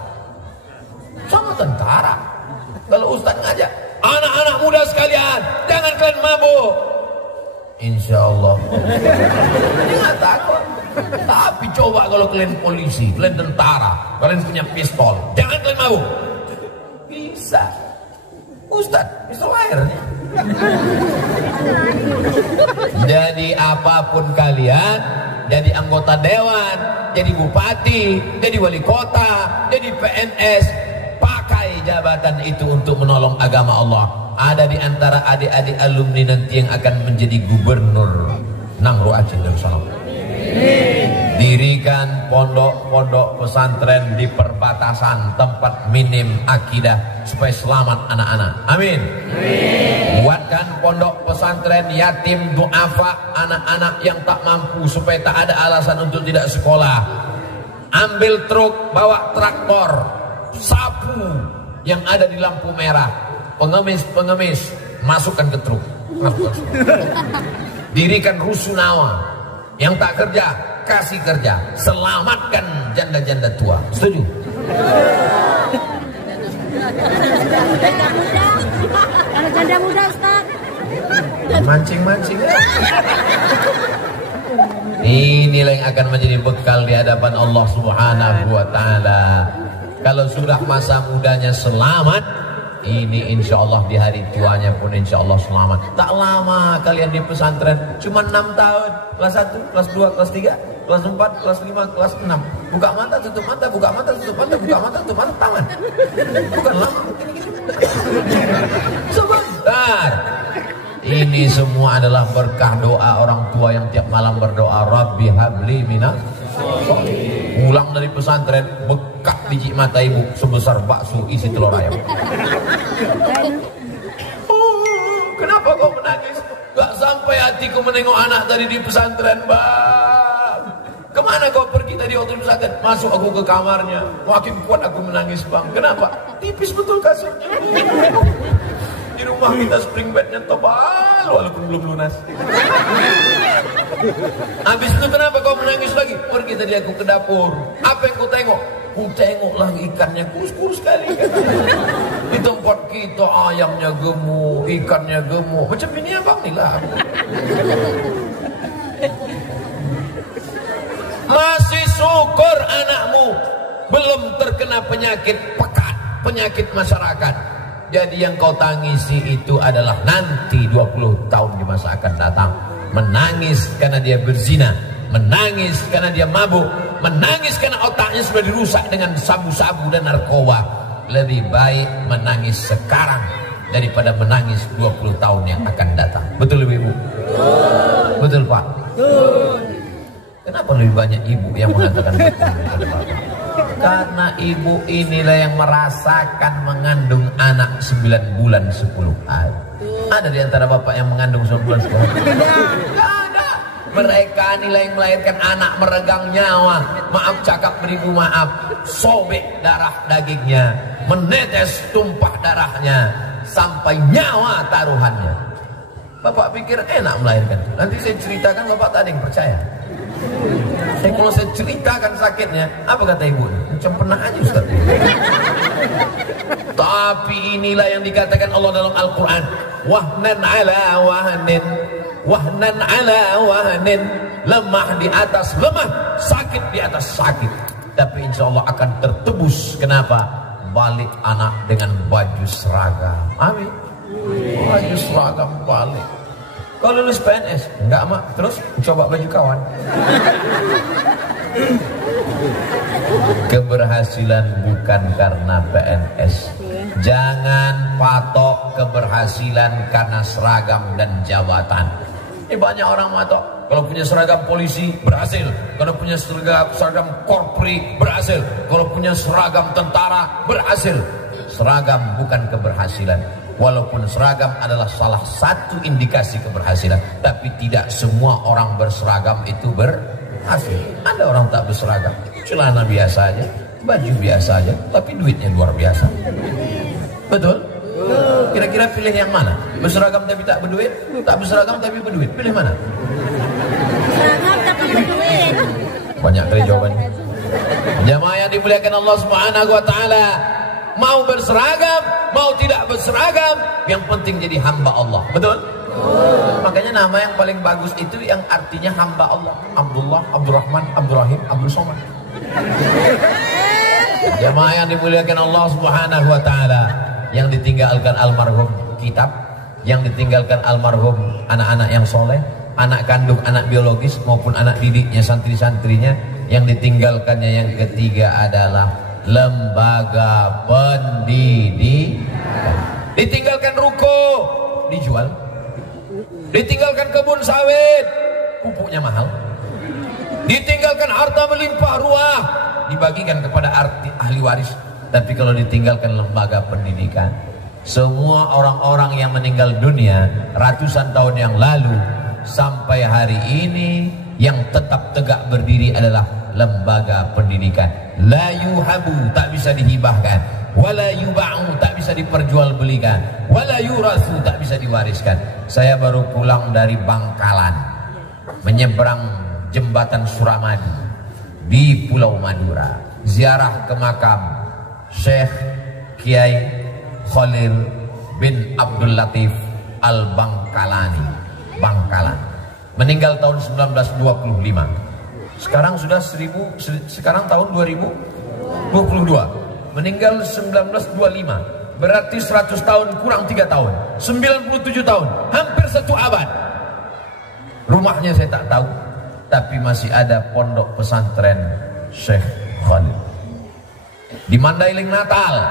Sama tentara. Kalau ustadz ngajak, anak-anak muda sekalian, jangan kalian mabuk. Insya Allah dia nggak takut. Tapi coba kalau kalian polisi, kalian tentara, kalian punya pistol, jangan kalian mabuk. Bisa. Ustadz, pistol airnya. Jadi apapun kalian, jadi anggota dewan, jadi bupati, jadi wali kota, jadi PNS, pakai jabatan itu untuk menolong agama Allah. Ada di antara adik-adik alumni nanti yang akan menjadi gubernur Nangro Aceh Darussalam. Dirikan pondok-pondok pesantren di perbatasan tempat minim akidah supaya selamat anak-anak. Amin. Buatkan pondok pesantren yatim duafa, anak-anak yang tak mampu supaya tak ada alasan untuk tidak sekolah. Ambil truk, bawa traktor, sapu yang ada di lampu merah, pengemis masukkan ke truk. Dirikan rusunawa, yang tak kerja kasih kerja, selamatkan janda-janda tua. Setuju? Janda muda Ustaz. Mancing-mancing. Inilah yang akan menjadi bekal di hadapan Allah Subhanahu wa ta'ala. Kalau sudah masa mudanya selamat, ini insya Allah di hari tuanya pun insya Allah selamat. Tak lama kalian di pesantren, cuma 6 tahun. Kelas 1, kelas 2, kelas 3, kelas 4, kelas 5, kelas 6. Buka mata, tutup mata, buka mata, tutup mata, buka mata, tutup mata, tangan. Bukan lama. Sebentar. Ini semua adalah berkah doa orang tua yang tiap malam berdoa, Rabbi habli minas. Pulang dari pesantren, bekat biji mata ibu sebesar bakso isi telur ayam. Kenapa kau menangis? Gak sampai hatiku menengok anak tadi di pesantren, Bang. Kemana kau pergi tadi waktu di pesantren? Masuk aku ke kamarnya, makin kuat aku menangis, Bang. Kenapa? Tipis betul kasurnya. Di rumah kita spring bednya tebal walaupun belum lunas. Habis itu kenapa kau menangis lagi? Pergi tadi aku ke dapur. Apa yang kau tengok? Ku tengok lagi ikannya kurus-kurus sekali. Di tempat kita ayamnya gemuk, ikannya gemuk. Macam ini abang ni lah. Masih syukur anakmu belum terkena penyakit pekat, penyakit masyarakat. Jadi yang kau tangisi itu adalah nanti 20 tahun di masa akan datang. Menangis karena dia berzina. menangis karena dia mabuk, menangis karena otaknya sudah dirusak dengan sabu-sabu dan narkoba. Lebih baik menangis sekarang daripada menangis 20 tahun yang akan datang. Betul Ibu? Betul Pak? Kenapa lebih banyak ibu yang mengatakan betul? Karena ibu inilah yang merasakan mengandung anak 9 bulan 10 hari. Ada di antara bapak yang mengandung 9 bulan 10 hari? Tidak ada. Mereka inilah yang melahirkan anak meregang nyawa. Maaf cakap beribu maaf. Sobek darah dagingnya, menetes tumpah darahnya, sampai nyawa taruhannya. Bapak pikir enak melahirkan. Nanti saya ceritakan bapak tak ada yang percaya. Kalau saya ceritakan sakitnya, apa kata ibu? Macam pernah aja Ustaz. Tapi inilah yang dikatakan Allah dalam Al-Quran. Wahnan ala wahnin, wahnan ala wahnin. Lemah di atas lemah, sakit di atas sakit. Tapi insya Allah akan tertebus. Kenapa? Balik anak dengan baju seragam. Amin. Baju seragam balik. Kau lulus PNS? Enggak mak. Terus coba baju kawan. Keberhasilan bukan karena PNS. Jangan patok keberhasilan karena seragam dan jabatan. Ini banyak orang patok. Kalau punya seragam polisi berhasil. Kalau punya seragam korpri berhasil. Kalau punya seragam tentara berhasil. Seragam bukan keberhasilan. Walaupun seragam adalah salah satu indikasi keberhasilan, tapi tidak semua orang berseragam itu berhasil. Ada orang tak berseragam, celana biasa aja, baju biasa aja, tapi duitnya luar biasa. Betul? Kira-kira pilih yang mana? Berseragam tapi tak berduit? Tak berseragam tapi berduit? Pilih mana? Seragam tapi berduit. Banyak kali jawabannya. Jamaah yang dimuliakan Allah Subhanahu wa taala, mau berseragam, mau tidak berseragam, yang penting jadi hamba Allah. Betul? Makanya nama yang paling bagus itu yang artinya hamba Allah. Abdullah, Abdurrahman, Abdurrahim, Abdul Somad. Jamaah yang dimuliakan Allah Subhanahu wa taala, yang ditinggalkan almarhum kitab, yang ditinggalkan almarhum anak-anak yang soleh, anak kandung, anak biologis maupun anak didiknya, santri-santrinya, yang ditinggalkannya yang ketiga adalah lembaga pendidikan. Ditinggalkan ruko, dijual. Ditinggalkan kebun sawit, pupuknya mahal. Ditinggalkan harta melimpah ruah, dibagikan kepada ahli waris. Tapi kalau ditinggalkan lembaga pendidikan, semua orang-orang yang meninggal dunia ratusan tahun yang lalu sampai hari ini yang tetap tegak berdiri adalah lembaga pendidikan. La yuhabu, tak bisa dihibahkan. Wala yuba'u, tak bisa diperjualbelikan. Wala yurasu, tak bisa diwariskan. Saya baru pulang dari Bangkalan, menyeberang jembatan Suramadu di Pulau Madura, ziarah ke makam Syekh Kiai Khalil bin Abdul Latif Al-Bangkalani, Bangkalan. Meninggal tahun 1925. Sekarang sudah sekarang tahun 2022. Meninggal 1925. Berarti 100 tahun kurang 3 tahun. 97 tahun, hampir 1 abad. Rumahnya saya tak tahu, tapi masih ada pondok pesantren Syekh Khalil. Di Mandailing Natal,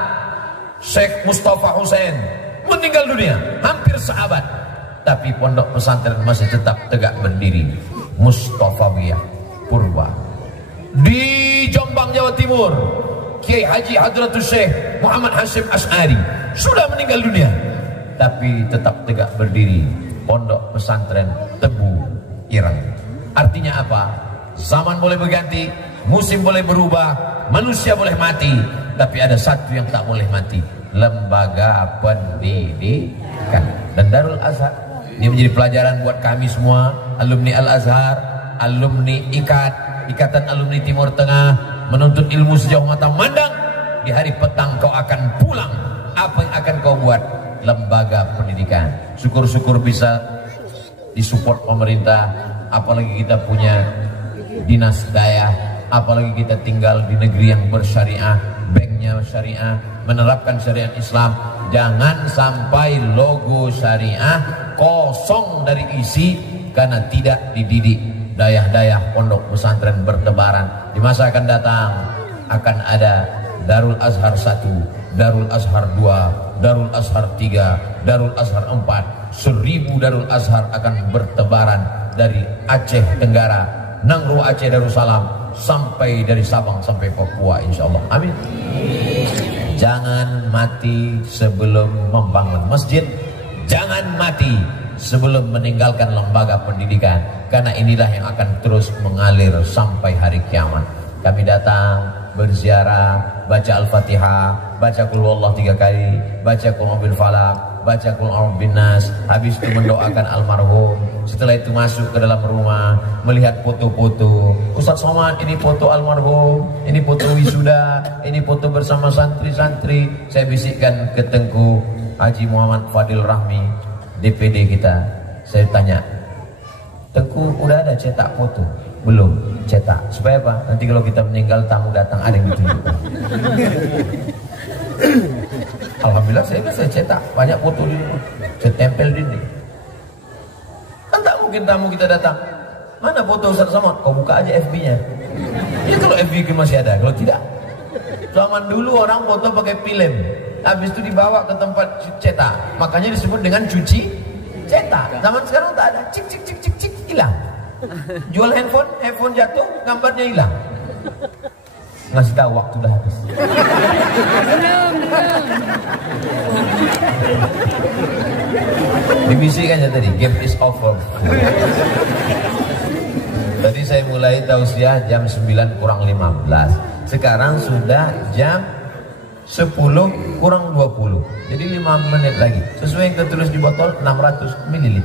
Syekh Mustafa Hussein meninggal dunia, hampir seabad. Tapi pondok pesantren masih tetap tegak berdiri. Mustafawiyah Purba. Di Jombang, Jawa Timur, Kiai Haji Hadratus Syekh Muhammad Hashim Ash'ari sudah meninggal dunia, tapi tetap tegak berdiri pondok pesantren Tebu Ireng. Artinya apa? Zaman boleh berganti, musim boleh berubah, manusia boleh mati, tapi ada satu yang tak boleh mati, lembaga pendidikan. Dan Darul Azhar ini menjadi pelajaran buat kami semua, alumni Al-Azhar, alumni Ikatan Alumni Timur Tengah, menuntut ilmu sejauh mata mandang. Di hari petang kau akan pulang. Apa yang akan kau buat? Lembaga pendidikan. Syukur-syukur bisa disupport pemerintah. Apalagi kita punya dinas daya, apalagi kita tinggal di negeri yang bersyariah, banknya syariah, menerapkan syariat Islam. Jangan sampai logo syariah kosong dari isi karena tidak dididik dayah-dayah pondok pesantren bertebaran. Di masa akan datang akan ada Darul Azhar 1, Darul Azhar 2, Darul Azhar 3, Darul Azhar 4. 1000 Darul Azhar akan bertebaran dari Aceh Tenggara, Nangro Aceh Darussalam, sampai dari Sabang sampai Papua, insyaallah. Amin. Jangan mati sebelum membangun masjid, jangan mati sebelum meninggalkan lembaga pendidikan, karena inilah yang akan terus mengalir sampai hari kiamat. Kami datang berziarah, baca Al-Fatihah, baca Qul Huwallahu 3 kali, baca Qul A'udzu Birabbil Falaq, baca Qul A'udzu Binnas, habis itu mendoakan almarhum. Setelah itu masuk ke dalam rumah, melihat foto-foto. Ustaz Somad, ini foto almarhum, ini foto wisuda, ini foto bersama santri-santri. Saya bisikkan ke Tengku Haji Muhammad Fadil Rahmi, DPD kita. Saya tanya, Tengku udah ada cetak foto? Belum cetak. Supaya apa? Nanti kalau kita meninggal, tamu datang ada yang ditunjukkan. Alhamdulillah saya bisa cetak banyak foto di rumah, saya tempel dinding. Kan tak mungkin tamu kita datang, mana foto Ustaz Somad? Kau buka aja FB-nya. Ya kalau FB masih ada, kalau tidak. Zaman dulu orang foto pakai film, habis itu dibawa ke tempat cetak, makanya disebut dengan cuci cetak. Zaman sekarang tak ada, cik cik cik cik cik, hilang. Jual handphone jatuh, gambarnya hilang. Ngasih tahu waktu udah habis. Dibisikkan ya tadi, game is over. Tadi saya mulai tausiah jam 9:15. Sekarang sudah jam 10:20. Jadi 5 menit lagi. Sesuai yang tertulis di botol 600 ml.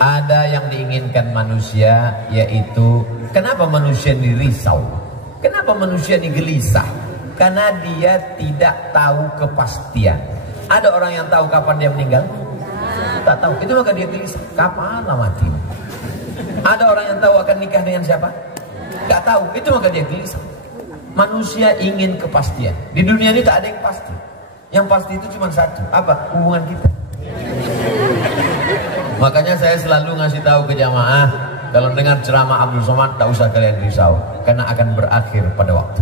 Ada yang diinginkan manusia, yaitu kenapa manusia ini risau? Kenapa manusia ini gelisah? Karena dia tidak tahu kepastian. Ada orang yang tahu kapan dia meninggal? Tak tahu. Itu maka dia gelisah. Kapan lah mati? Ada orang yang tahu akan nikah dengan siapa? Tak tahu. Itu maka dia gelisah. Manusia ingin kepastian. Di dunia ini tak ada yang pasti. Yang pasti itu cuma satu. Apa? Hubungan kita. Makanya saya selalu ngasih tahu ke jamaah, kalau dengar ceramah Abdul Somad, tak usah kalian risau, karena akan berakhir pada waktu.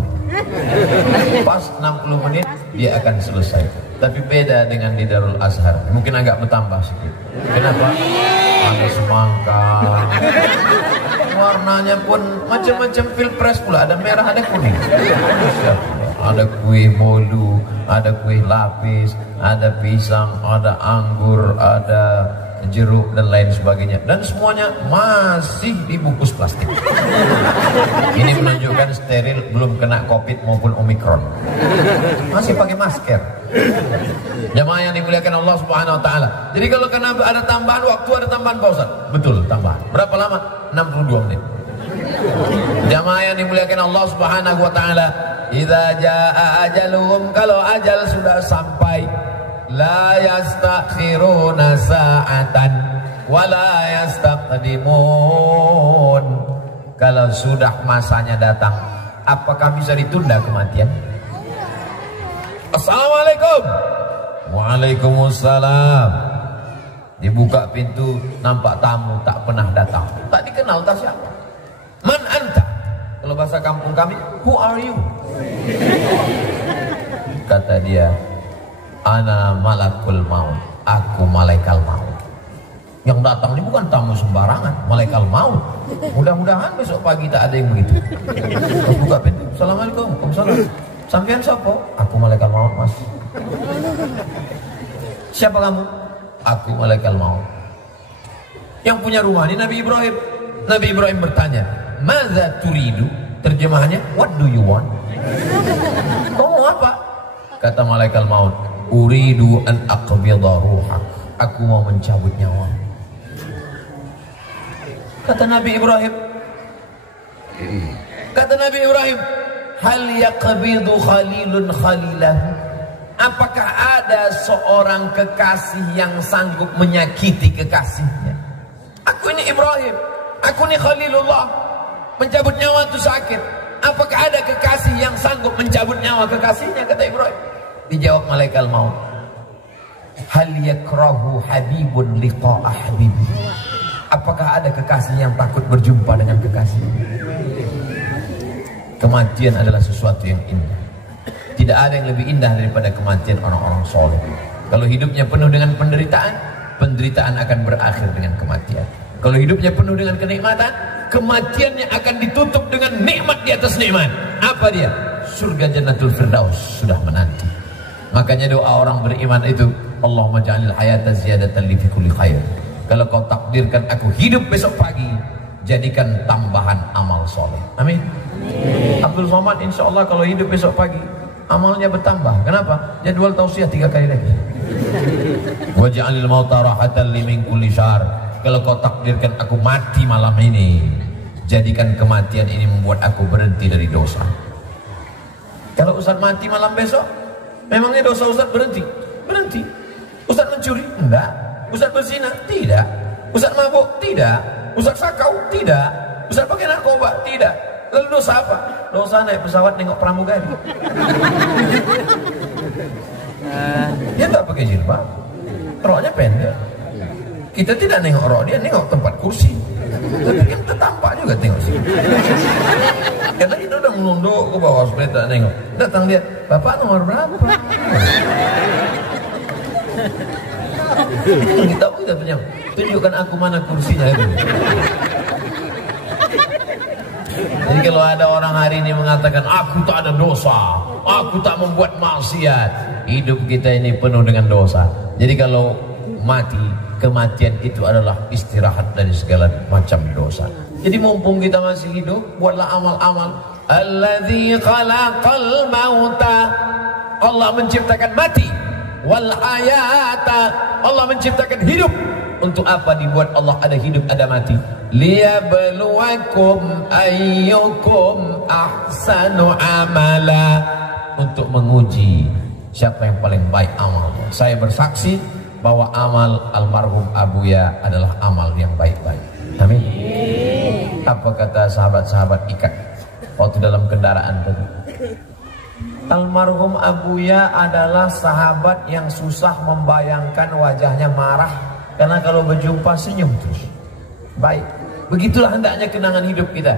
Pas 60 menit dia akan selesai. Tapi beda dengan di Darul Azhar, mungkin agak bertambah sedikit. Kenapa? Ada semangka, warnanya pun macam-macam pilpres pula, ada merah, ada kuning. Ada kue molu, ada kue lapis, ada pisang, ada anggur, ada jeruk dan lain sebagainya, dan semuanya masih dibungkus plastik. Ini menunjukkan steril, belum kena COVID maupun Omikron, masih pakai masker. Jamaah yang dimuliakan Allah Subhanahu Wa Taala. Jadi kalau kena ada tambahan waktu, ada tambahan Pak Ustaz. Betul, tambahan. Berapa lama? 62 menit. Jamaah yang dimuliakan Allah Subhanahu Wa Taala, idza jaa ajaluhum, kalau ajal sudah sampai, la yastakhiruna sa'atan wa la yastaqdimun. Kalau sudah masanya datang, apakah bisa ditunda kematian? Assalamualaikum. Waalaikumsalam. Dibuka pintu, nampak tamu tak pernah datang, tak dikenal, tak siapa. Man anta? Kalau bahasa kampung kami, who are you? Kata dia, ana malakul maut, aku malaikat maut. Yang datang ini bukan tamu sembarangan, malaikat maut. Mudah-mudahan besok pagi tak ada yang begitu. Buka pintu, assalamualaikum. Waalaikumsalam. Sampean siapa? Aku malaikat maut, mas. Siapa kamu? Aku malaikat maut. Yang punya rumah ini Nabi Ibrahim. Nabi Ibrahim bertanya, maza turidu? Terjemahannya, what do you want? Kau mau apa? Kata malaikat maut, uridu an aqbidha ruhak, aku mau mencabut nyawa. Kata Nabi Ibrahim, hal yaqbidu khalilun khalilahu, apakah ada seorang kekasih yang sanggup menyakiti kekasihnya? Aku ini Ibrahim, aku ini Khalilullah, mencabut nyawa itu sakit. Apakah ada kekasih yang sanggup mencabut nyawa kekasihnya? Kata Ibrahim. Dijawab malaikat maut, hal yakrahu habibun liqa'a habibi, Apakah ada kekasih yang takut berjumpa dengan kekasih? Kematian adalah sesuatu yang indah. Tidak ada yang lebih indah daripada kematian orang-orang soleh. Kalau hidupnya penuh dengan penderitaan, penderitaan akan berakhir dengan kematian. Kalau hidupnya penuh dengan kenikmatan, kematiannya akan ditutup dengan nikmat di atas nikmat. Apa dia? Surga Jannatul Firdaus sudah menanti. Makanya doa orang beriman itu, Allahumma ja'alil hayata ziyadatan li fi kulli khair. Kalau kau takdirkan aku hidup besok pagi, jadikan tambahan amal soleh. Amin. Abdul Somad insyaallah kalau hidup besok pagi, amalnya bertambah. Kenapa? Jadwal tausiah 3 kali lagi. Waj'alil mauta rahatan li min kulli syarr. Kalau kau takdirkan aku mati malam ini, jadikan kematian ini membuat aku berhenti dari dosa. Kalau Ustaz mati malam besok, memangnya dosa Ustaz berhenti? Berhenti. Ustaz mencuri? Enggak. Ustaz berzina? Tidak. Ustaz mabuk? Tidak. Ustaz sakau? Tidak. Ustaz pakai narkoba? Tidak. Lalu dosa apa? Dosa naik pesawat nengok pramugari. Dia tak pakai jilbab, roknya pendek. Kita tidak nengok rok dia, nengok tempat kursi. Tapi kan tertampak juga tengok sini. Karena kita udah menunduk ke bawah supaya tak nengok. Datang dia, Bapak nomor berapa? Kita pun tidak punya. Tunjukkan aku mana kursinya itu. Jadi kalau ada orang hari ini mengatakan aku tak ada dosa, aku tak membuat maksiat, hidup kita ini penuh dengan dosa. Jadi kalau mati, kematian itu adalah istirahat dari segala macam dosa. Jadi mumpung kita masih hidup, buatlah amal-amal. Alladzi khalaqal mauta, Allah menciptakan mati. Wal hayata, Allah menciptakan hidup. Untuk apa dibuat Allah ada hidup ada mati? Liyabluwakum ayyukum ahsanu amala. Untuk menguji siapa yang paling baik amalnya. Saya bersaksi bahwa amal almarhum Abuya adalah amal yang baik-baik. Amin. Apa kata sahabat-sahabat ikat waktu dalam kendaraan tadi? Almarhum Abuya adalah sahabat yang susah membayangkan wajahnya marah, karena kalau berjumpa senyum terus. Baik. Begitulah hendaknya kenangan hidup kita.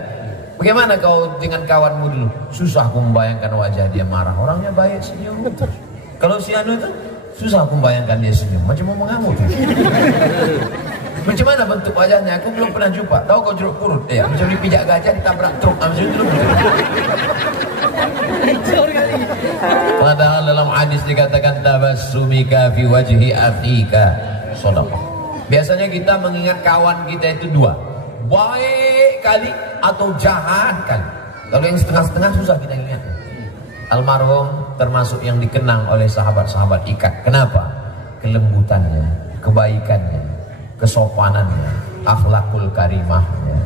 Bagaimana kau dengan kawanmu dulu? Susah aku membayangkan wajah dia marah. Orangnya baik, senyum terus. Kalau si Anu itu susah aku membayangkan dia senyum, macam mau mengamuk. Macam mana bentuk wajahnya? Aku belum pernah jumpa. Tahu kau jeruk purut? Ya, macam dipijak gajah ditabrak truk. Macam itu. Padahal dalam hadis dikatakan tabassumika fi wajhi akhika shadaqah. Biasanya kita mengingat kawan kita itu dua, baik kali atau jahat kali. Kalau yang setengah-setengah susah kita ingat. Almarhum termasuk yang dikenang oleh sahabat-sahabat ikat. Kenapa? Kelembutannya, kebaikannya, kesopanannya, akhlakul karimahnya.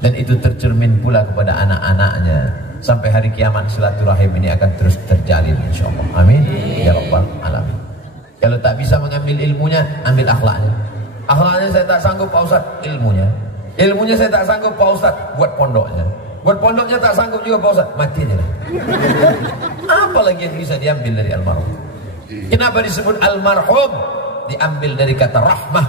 Dan itu tercermin pula kepada anak-anaknya. Sampai hari kiamat silaturahim ini akan terus terjalin insyaallah. Amin. Ya Rabbal Alamin. Kalau tak bisa mengambil ilmunya, ambil akhlaknya. Akhlaknya saya tak sanggup Pak Ustaz, ilmunya. Ilmunya saya tak sanggup Pak Ustaz, buat pondoknya. Buat pondoknya tak sanggup juga Pak Ustaz, mati aja lah. Apa lagi yang bisa diambil dari almarhum? Kenapa disebut almarhum? Diambil dari kata rahmah.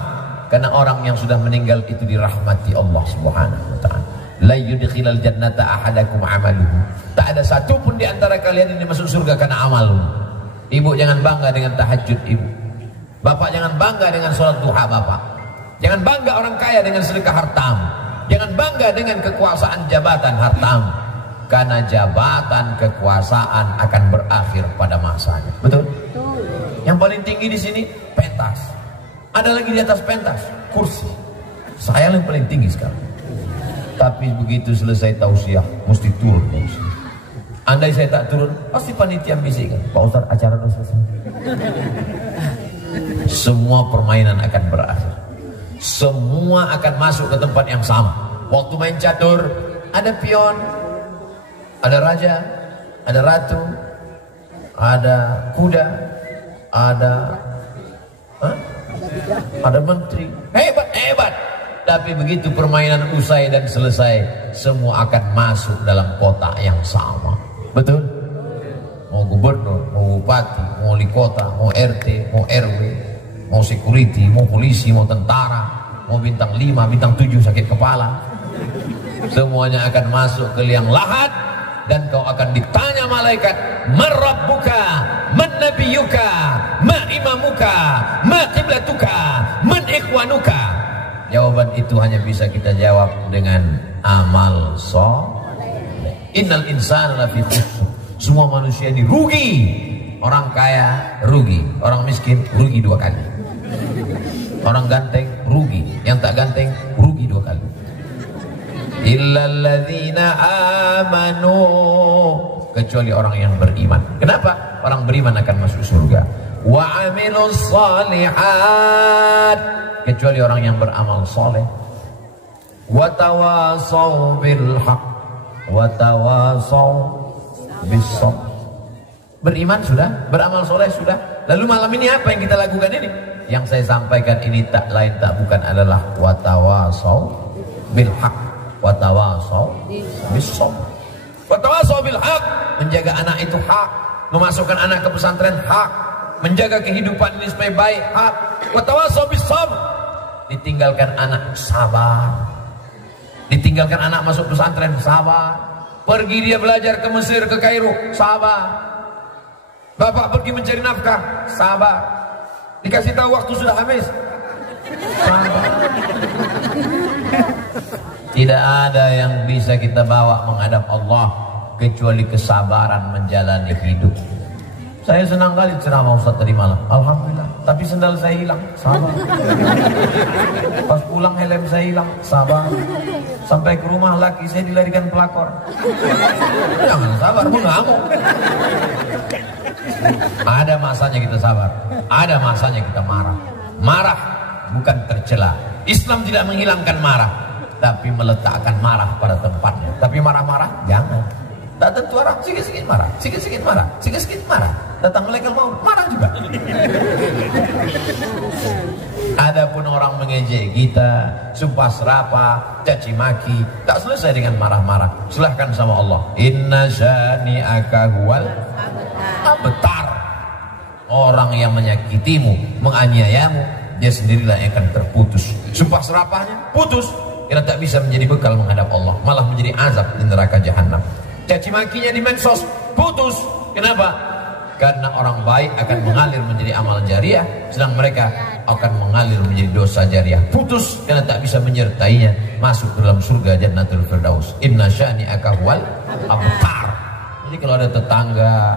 Karena orang yang sudah meninggal itu dirahmati Allah Subhanahu wa taala. La yudkhilal jannata ahadakum amaluhu. Tak ada satu pun di antara kalian ini masuk surga karena amalmu. Ibu jangan bangga dengan tahajud ibu. Bapak jangan bangga dengan sholat duha bapak. Jangan bangga orang kaya dengan sedekah hartamu. Jangan bangga dengan kekuasaan jabatan hartamu. Karena jabatan kekuasaan akan berakhir pada masanya. Betul? Yang paling tinggi di sini pentas. Ada lagi di atas pentas kursi. Saya yang paling tinggi sekarang. Tapi begitu selesai tausiah mesti turun tausiah. Andai saya tak turun, pasti panitia bisikan, Pak Ustaz acara sudah selesai. Semua permainan akan berakhir. Semua akan masuk ke tempat yang sama. Waktu main catur, ada pion, ada raja, ada ratu, ada kuda, ada menteri. Hebat. Tapi begitu permainan usai dan selesai, semua akan masuk dalam kotak yang sama. Betul? Mau gubernur, mau bupati, mau wali kota, mau RT, mau RW, mau security, mau polisi, mau tentara, mau bintang 5, bintang 7 sakit kepala. Semuanya akan masuk ke liang lahat, dan kau akan ditanya malaikat, man rabbuka, man nabiyuka, ma imamuka, ma qiblatuka, man ikhwanuka. Jawaban itu hanya bisa kita jawab dengan amal soleh. Innal insana lafi khusr. Semua manusia ini rugi. Orang kaya rugi, orang miskin rugi 2 kali. Orang ganteng rugi, yang tak ganteng rugi 2 kali. Illal ladzina amanu, kecuali orang yang beriman. Kenapa? Orang beriman akan masuk surga. Wa amilus shalihat, kecuali orang yang beramal soleh. Wa tawasau bil haq, wa tawasau bis sabr. Beriman sudah, beramal soleh sudah. Lalu malam ini apa yang kita lakukan ini? Yang saya sampaikan ini tak lain tak bukan adalah wa tawasau bil haq, wa tawasau bis sabr. Wa tawasau bil haq, menjaga anak itu hak, memasukkan anak ke pesantren hak, menjaga kehidupan ini supaya baik hak. Wa tawasau bis sabr, ditinggalkan anak sabar, ditinggalkan anak masuk pesantren sabar, pergi dia belajar ke Mesir, ke Kairo sabar, bapak pergi mencari nafkah sabar, dikasih tahu waktu sudah habis sabar. Tidak ada yang bisa kita bawa menghadap Allah kecuali kesabaran menjalani hidup. Saya senang kali ceramah Ustaz tadi malam, alhamdulillah, tapi sendal saya hilang, sabar. Pas pulang helm saya hilang, sabar. Sampai ke rumah laki saya dilarikan pelakor. Jangan sabar, mau ngamuk. Ada masanya kita sabar, ada masanya kita marah. Marah bukan tercela. Islam tidak menghilangkan marah, tapi meletakkan marah pada tempatnya. Tapi marah-marah jangan. Tak tentu arah, sikit-sikit marah, sikit-sikit marah, sikit-sikit marah. Datang malaikat maut, marah juga. Adapun orang mengejek kita, sumpah serapah, caci maki, tak selesai dengan marah-marah. Silahkan sama Allah. Inna syani'aka huwal abtar. Orang yang menyakitimu, menganiayamu, dia sendirilah yang akan terputus. Sumpah serapahnya putus, karena tak bisa menjadi bekal menghadap Allah, malah menjadi azab di neraka jahanam. Caci makinya di medsos putus. Kenapa? Karena orang baik akan mengalir menjadi amal jariah, sedang mereka akan mengalir menjadi dosa jariah. Putus karena tak bisa menyertainya masuk ke dalam surga Jannatul Firdaus. Inna syani'aka huwal abtar. Jadi kalau ada tetangga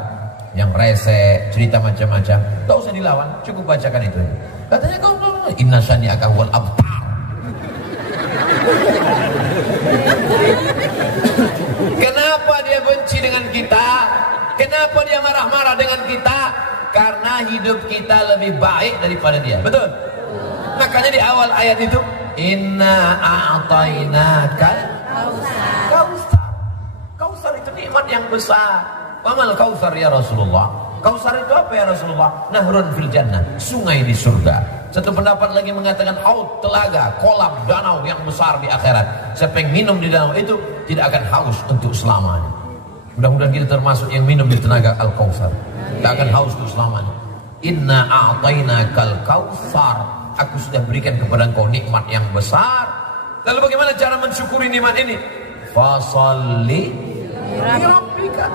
yang rese, cerita macam-macam, tak usah dilawan, cukup bacakan itu. Katanya kau inna syani'aka huwal abtar. Kenapa dia benci dengan kita? Kenapa dia marah-marah dengan kita? Karena hidup kita lebih baik daripada dia. Betul? Makanya di awal ayat itu, inna a'tainakal kautsar. Kautsar itu nikmat yang besar. Wamal kautsar ya Rasulullah? Kautsar itu apa ya Rasulullah? Nahrun fil jannah, sungai di surga. Satu pendapat lagi mengatakan haud, telaga, kolam, danau yang besar di akhirat. Siapa yang minum di danau itu tidak akan haus untuk selamanya. Mudah-mudahan kita termasuk yang minum di tenaga Al-Kautsar, tidak akan haus untuk selamanya. Inna a'tainakal kautsar, aku sudah berikan kepada engkau nikmat yang besar. Lalu bagaimana cara mensyukuri nikmat ini? Fasalli lirabbika.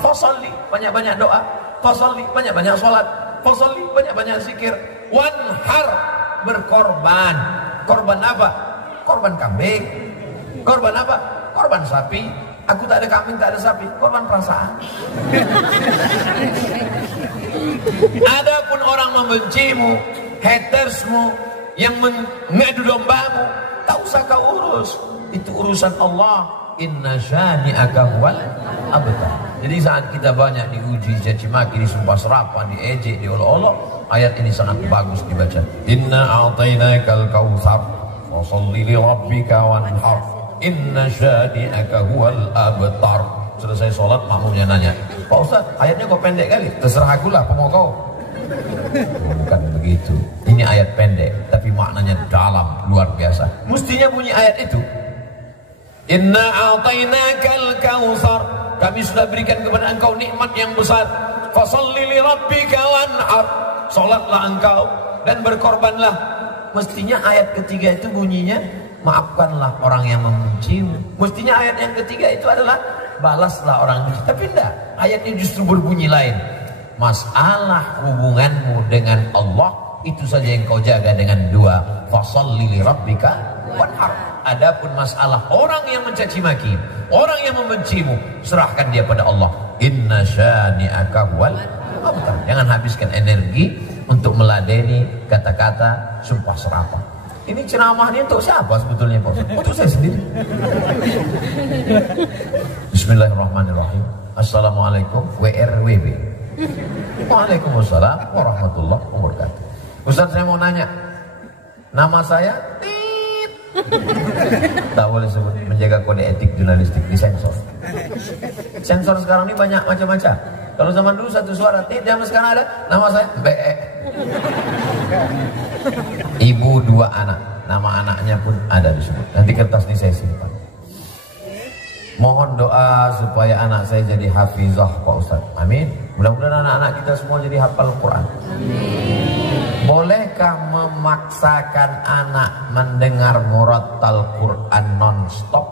Fasalli, banyak-banyak doa. Fasalli, banyak-banyak sholat. Fasalli, banyak-banyak zikir. Wanhar, berkorban. Korban apa? Korban kambing. Korban apa? Korban sapi. Aku tak ada kambing, tak ada sapi. Korban perasaan. Adapun orang membencimu, hatersmu, yang mengadu dombamu, tak usah kau urus. Itu urusan Allah. Inna syani'aka huwal abtar. Jadi saat kita banyak diuji, caci maki, disumpah serapah, diejek, diolok-olok, ayat ini sangat bagus dibaca. Inna a'tainakal kautsar fasholli li rabbika wanhar inna syani'aka huwal abtar. Selesai sholat makmumnya nanya, Pak Ustaz, ayatnya kok pendek kali? Terserah akulah, mau kau. Bukan begitu. Ini ayat pendek, tapi maknanya dalam, luar biasa. Mestinya bunyi ayat itu, inna a'tainakal kautsar, kami sudah berikan kepada engkau nikmat yang besar. Fasholli li rabbika wanhar, salatlah engkau dan berkorbanlah Mestinya ayat ketiga itu bunyinya, maafkanlah orang yang membencimu. Mestinya ayat yang ketiga itu adalah, balaslah orang yang benci. Tapi enggak, ayatnya justru berbunyi lain. Masalah hubunganmu dengan Allah, itu saja yang kau jaga dengan dua. Fasholli li rabbika wanhar. Adapun masalah orang yang mencaci maki, orang yang membencimu, serahkan dia pada Allah. Inna syani'aka huwal abtar. Jangan habiskan energi untuk meladeni kata-kata sumpah serapah. Ini ceramah ini untuk siapa sebetulnya Pak Ustaz? Untuk saya sendiri. Bismillahirrahmanirrahim. Assalamualaikum WRWB. Waalaikumsalam warahmatullahi wabarakatuh. Ustaz, saya mau nanya, nama saya Tit. Tak boleh sebut, menjaga kode etik jurnalistik, disensor. Sensor sekarang ini banyak macam-macam. Kalau zaman dulu satu suara Tit, zaman sekarang ada nama saya BE. Ibu dua anak, nama anaknya pun ada disebut. Nanti kertas ini saya simpan. Mohon doa supaya anak saya jadi hafizah Pak Ustaz. Amin. Mudah-mudahan anak-anak kita semua jadi hafal Quran. Amin. Bolehkah memaksakan anak mendengar murattal Quran non-stop?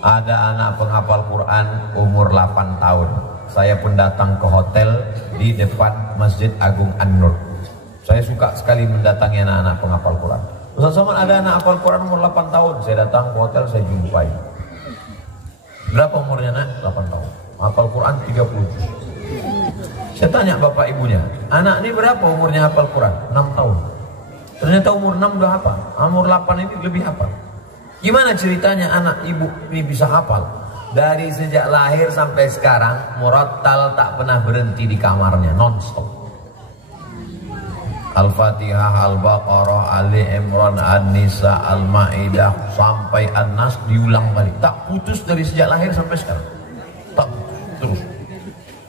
Ada anak penghafal Quran umur 8 tahun. Saya pun datang ke hotel di depan Masjid Agung An-Nur. Saya suka sekali mendatangi anak-anak penghafal Quran. Ustaz Somad, ada anak hafal Quran umur 8 tahun. Saya datang ke hotel, saya jumpai. Berapa umurnya nak? 8 tahun. Hafal Quran 30. Saya tanya bapak ibunya, anak ini berapa umurnya hafal Quran? 6 tahun. Ternyata umur 6 udah hafal. Umur 8 ini lebih hafal. Gimana ceritanya anak ibu ini bisa hafal? Dari sejak lahir sampai sekarang, murattal tak pernah berhenti di kamarnya, non-stop. Al-Fatihah, Al-Baqarah, Ali Imran, An-Nisa, Al-Ma'idah sampai An-Nas diulang balik. Tak putus dari sejak lahir sampai sekarang. Tak putus, terus.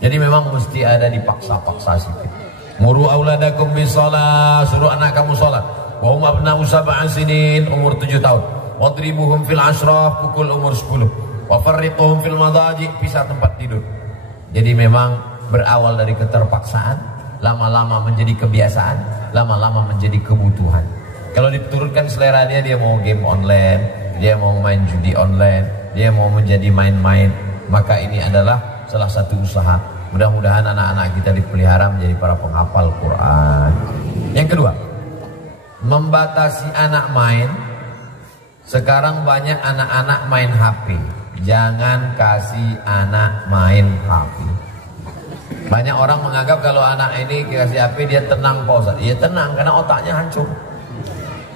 Jadi memang mesti ada dipaksa-paksa sedikit. Muru auladakum bisalah, suruh anak kamu salat. Wa hum abna'u sab'an sinin, umur 7 tahun. Wadribuhum fil ashraf, pukul umur 10. Wa farriquhum fil madaji, pisah tempat tidur. Jadi memang berawal dari keterpaksaan, lama-lama menjadi kebiasaan, lama-lama menjadi kebutuhan. Kalau diturunkan selera dia, dia mau game online, dia mau main judi online, dia mau menjadi main-main, maka ini adalah salah satu usaha. Mudah-mudahan anak-anak kita dipelihara menjadi para penghafal Quran. Yang kedua, membatasi anak main. Sekarang banyak anak-anak main HP. Jangan kasih anak main HP. Banyak orang menganggap kalau anak ini kasih HP dia tenang Pak Ustaz. Iya tenang karena otaknya hancur.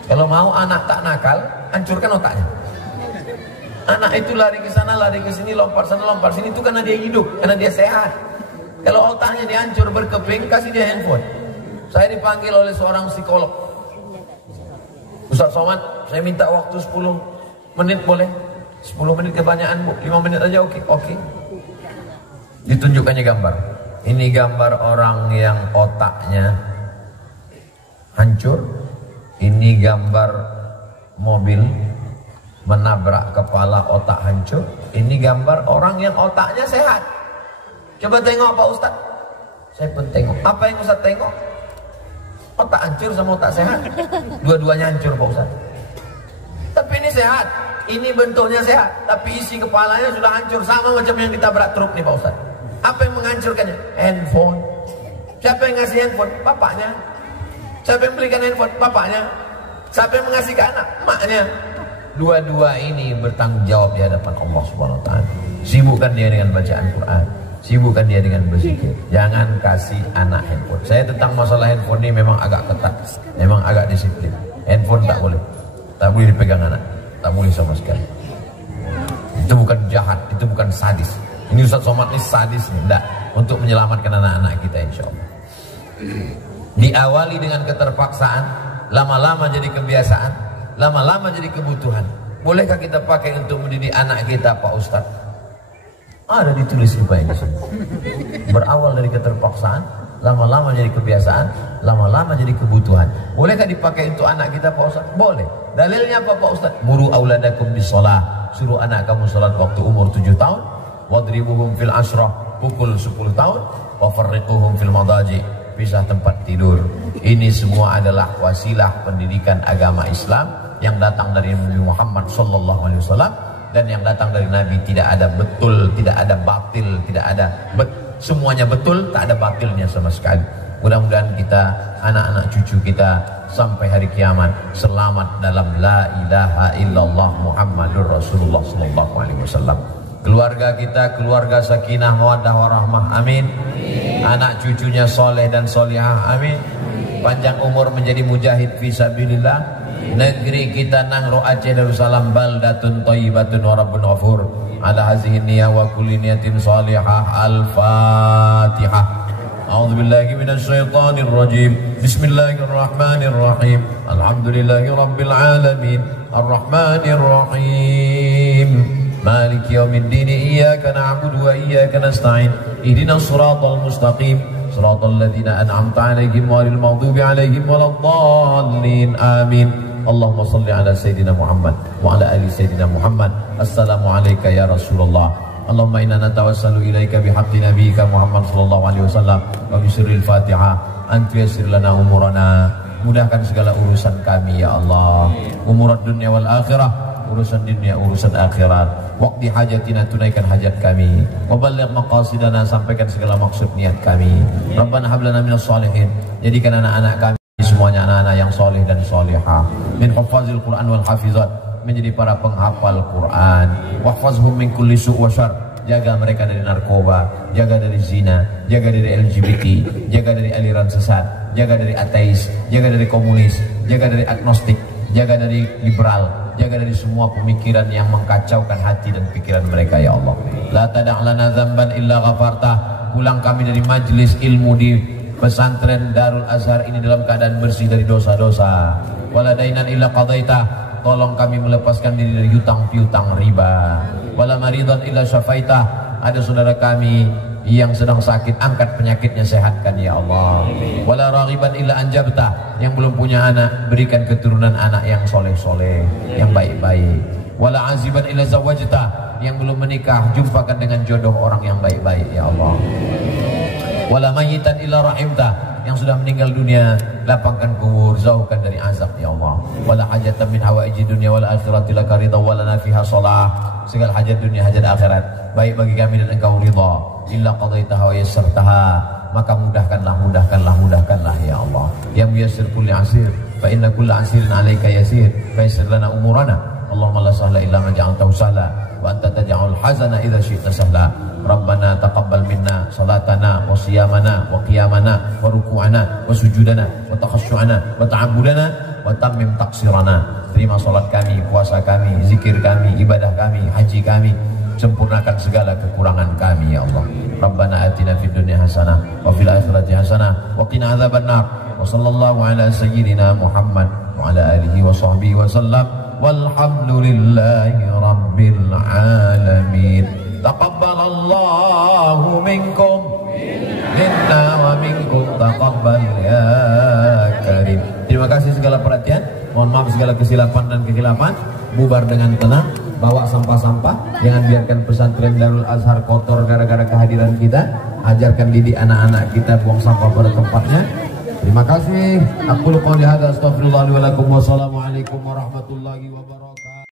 Kalau mau anak tak nakal, hancurkan otaknya. Anak itu lari ke sana, lari ke sini, lompat sana, lompat sini, itu karena dia hidup, karena dia sehat. Kalau otaknya dia hancur berkeping, kasih dia handphone. Saya dipanggil oleh seorang psikolog. Ustaz Somad, saya minta waktu 10 menit boleh? 10 menit kebanyakan Bu, 5 menit aja oke. Oke. Ditunjukkannya gambar. Ini gambar orang yang otaknya hancur. Ini gambar mobil menabrak kepala, otak hancur. Ini gambar orang yang otaknya sehat. Coba tengok Pak Ustaz. Saya pun tengok. Apa yang Ustaz tengok? Otak hancur sama otak sehat. Dua-duanya hancur Pak Ustaz. Tapi ini sehat. Ini bentuknya sehat. Tapi isi kepalanya sudah hancur. Sama macam yang ditabrak truk nih Pak Ustaz. Apa yang menghancurkannya? Handphone. Siapa yang ngasih handphone? Bapaknya. Siapa yang belikan handphone? Bapaknya. Siapa yang mengasih ke anak? Maknya. Dua-dua ini bertanggung jawab di hadapan Allah Subhanahu wa taala. Sibukkan dia dengan bacaan Quran, sibukkan dia dengan berzikir. Jangan kasih anak handphone. Saya tentang masalah handphone ini memang agak ketat, memang agak disiplin. Handphone tak boleh dipegang anak, tak boleh sama sekali. Itu bukan jahat, itu bukan sadis. Ini Ustaz Somad ini sadis nih, enggak, untuk menyelamatkan anak-anak kita insyaallah. Diawali dengan keterpaksaan, lama-lama jadi kebiasaan, lama-lama jadi kebutuhan. Bolehkah kita pakai untuk mendidik anak kita Pak Ustaz? Ada ditulis rupanya di sini. Berawal dari keterpaksaan, lama-lama jadi kebiasaan, lama-lama jadi kebutuhan. Bolehkah dipakai untuk anak kita Pak Ustaz? Boleh. Dalilnya apa Pak Ustaz? Muru auladakum bisalah. Suruh anak kamu salat waktu umur 7 tahun. Wadribuhum fil ashrah, pukul 10 tahun. Wa farriquhum fil madaji. pisah tempat tidur. Ini semua adalah wasilah pendidikan agama Islam yang datang dari Nabi Muhammad SAW, dan yang datang dari Nabi tidak ada betul, tidak ada batil, tidak ada semuanya betul, tak ada batilnya sama sekali. Mudah-mudahan kita, anak-anak cucu kita sampai hari kiamat selamat dalam la ilaha illallah Muhammadur Rasulullah sallallahu alaihi wasallam. Keluarga kita keluarga sakinah mawaddah warahmah, amin. Anak cucunya soleh dan solihah, amin. Panjang umur menjadi mujahid fisabilillah. Negeri kita Nangro Aceh Darussalam baldatun thayyibatun wa rabbun ghafur. Ala hazihi niyah wa kulli niyatin salihah. Al-Fatihah. A'udzu billahi minasy syaithanir rajim. Bismillahirrahmanirrahim. Alhamdulillahi rabbil alamin. Arrahmanir rahim. Maliki yaumiddin. Iyyaka na'budu wa iyyaka nasta'in. Ihdinas siratal mustaqim. Siratal ladzina an'amta 'alaihim ghairil maghdubi 'alaihim waladdallin. Amin. Allahumma salli ala Sayyidina Muhammad wa ala ali Sayyidina Muhammad. Assalamu alayka ya Rasulullah. Allahumma inna natawassalu ilaika bihaqqi nabiyyika Muhammad sallallahu alaihi wasallam wa bi sirril Fatihah an tuyassir lana umurana. Mudahkan segala urusan kami ya Allah. Umurad dunya wal akhirah, urusan dunia, urusan akhirat. Waqti hajatina, tunaikan hajat kami. Wa balligh maqasidana, sampaikan segala maksud niat kami. Rabbana hab lana minas shalihin, jadikan anak-anak kami semuanya anak-anak yang soleh dan solihah. Min hufazil Quran wal hafizat, menjadi para penghafal Quran. Wahfazhum min kulli su' wa syarr, jaga mereka dari narkoba, jaga dari zina, jaga dari LGBT, jaga dari aliran sesat, jaga dari ateis, jaga dari komunis, jaga dari agnostik, jaga dari liberal, jaga dari semua pemikiran yang mengkacaukan hati dan pikiran mereka ya Allah. La tada' lana dzamban illa ghafartah. Pulang kami dari majelis ilmu di pesantren Darul Azhar ini dalam keadaan bersih dari dosa-dosa. Wala dainan illa qadaitah, tolong kami melepaskan diri dari hutang piutang riba. Wala maridan illa syafaitah, ada saudara kami yang sedang sakit, angkat penyakitnya, sehatkan ya Allah. Wala raghiban illa anjabtah, yang belum punya anak, berikan keturunan anak yang soleh-soleh, yang baik-baik. Wala aziban illa zawajtah, yang belum menikah, jumpakan dengan jodoh orang yang baik-baik ya Allah. Wala mayitan illa rahimtah, yang sudah meninggal dunia, lapangkan kubur, jauhkan dari azab ya Allah. Wala hajatan min hawaiji dunya wal akhirati laka ridha wa lana fiha shalah, segala hajat dunia hajat akhirat baik bagi kami dan engkau ridha. Illa qadaitaha wa yassartaha, maka mudahkanlah ya Allah. Ya muyassir kulli asir, fa inna kulla asirin alaika yasir, fa yassir lana umurana. Allahumma la sahla illa ma ja'altahu sahla wa anta taj'alul hazana idza syi'ta sahla. Rabbana taqabbal minna salatana wa siyamana wa qiyamana wa ruku'ana wa sujudana wa takhasyu'ana wa ta'abbudana wa tammim taqsirana. Terima salat kami, puasa kami, zikir kami, ibadah kami, haji kami, sempurnakan segala kekurangan kami ya Allah. Rabbana atina fid dunya hasanah wa fil akhirati hasanah wa qina adzabannar. Wa sallallahu ala sayyidina Muhammad wa ala alihi wa sahbihi wa sallam. Walhamdulillahi rabbil alamin. Taqabbalallahu minkum minna wa minkum taqabbal ya karim. Terima kasih segala perhatian. Mohon maaf segala kesilapan dan kehilapan. Bubar dengan tenang, bawa sampah-sampah. Jangan biarkan pesantren Darul Azhar kotor gara-gara kehadiran kita. Ajarkan didik anak-anak kita buang sampah pada tempatnya. Terima kasih. Aku qouli hadza astaghfirullah li wa lakum. Wassalamualaikum warahmatullahi wabarakatuh.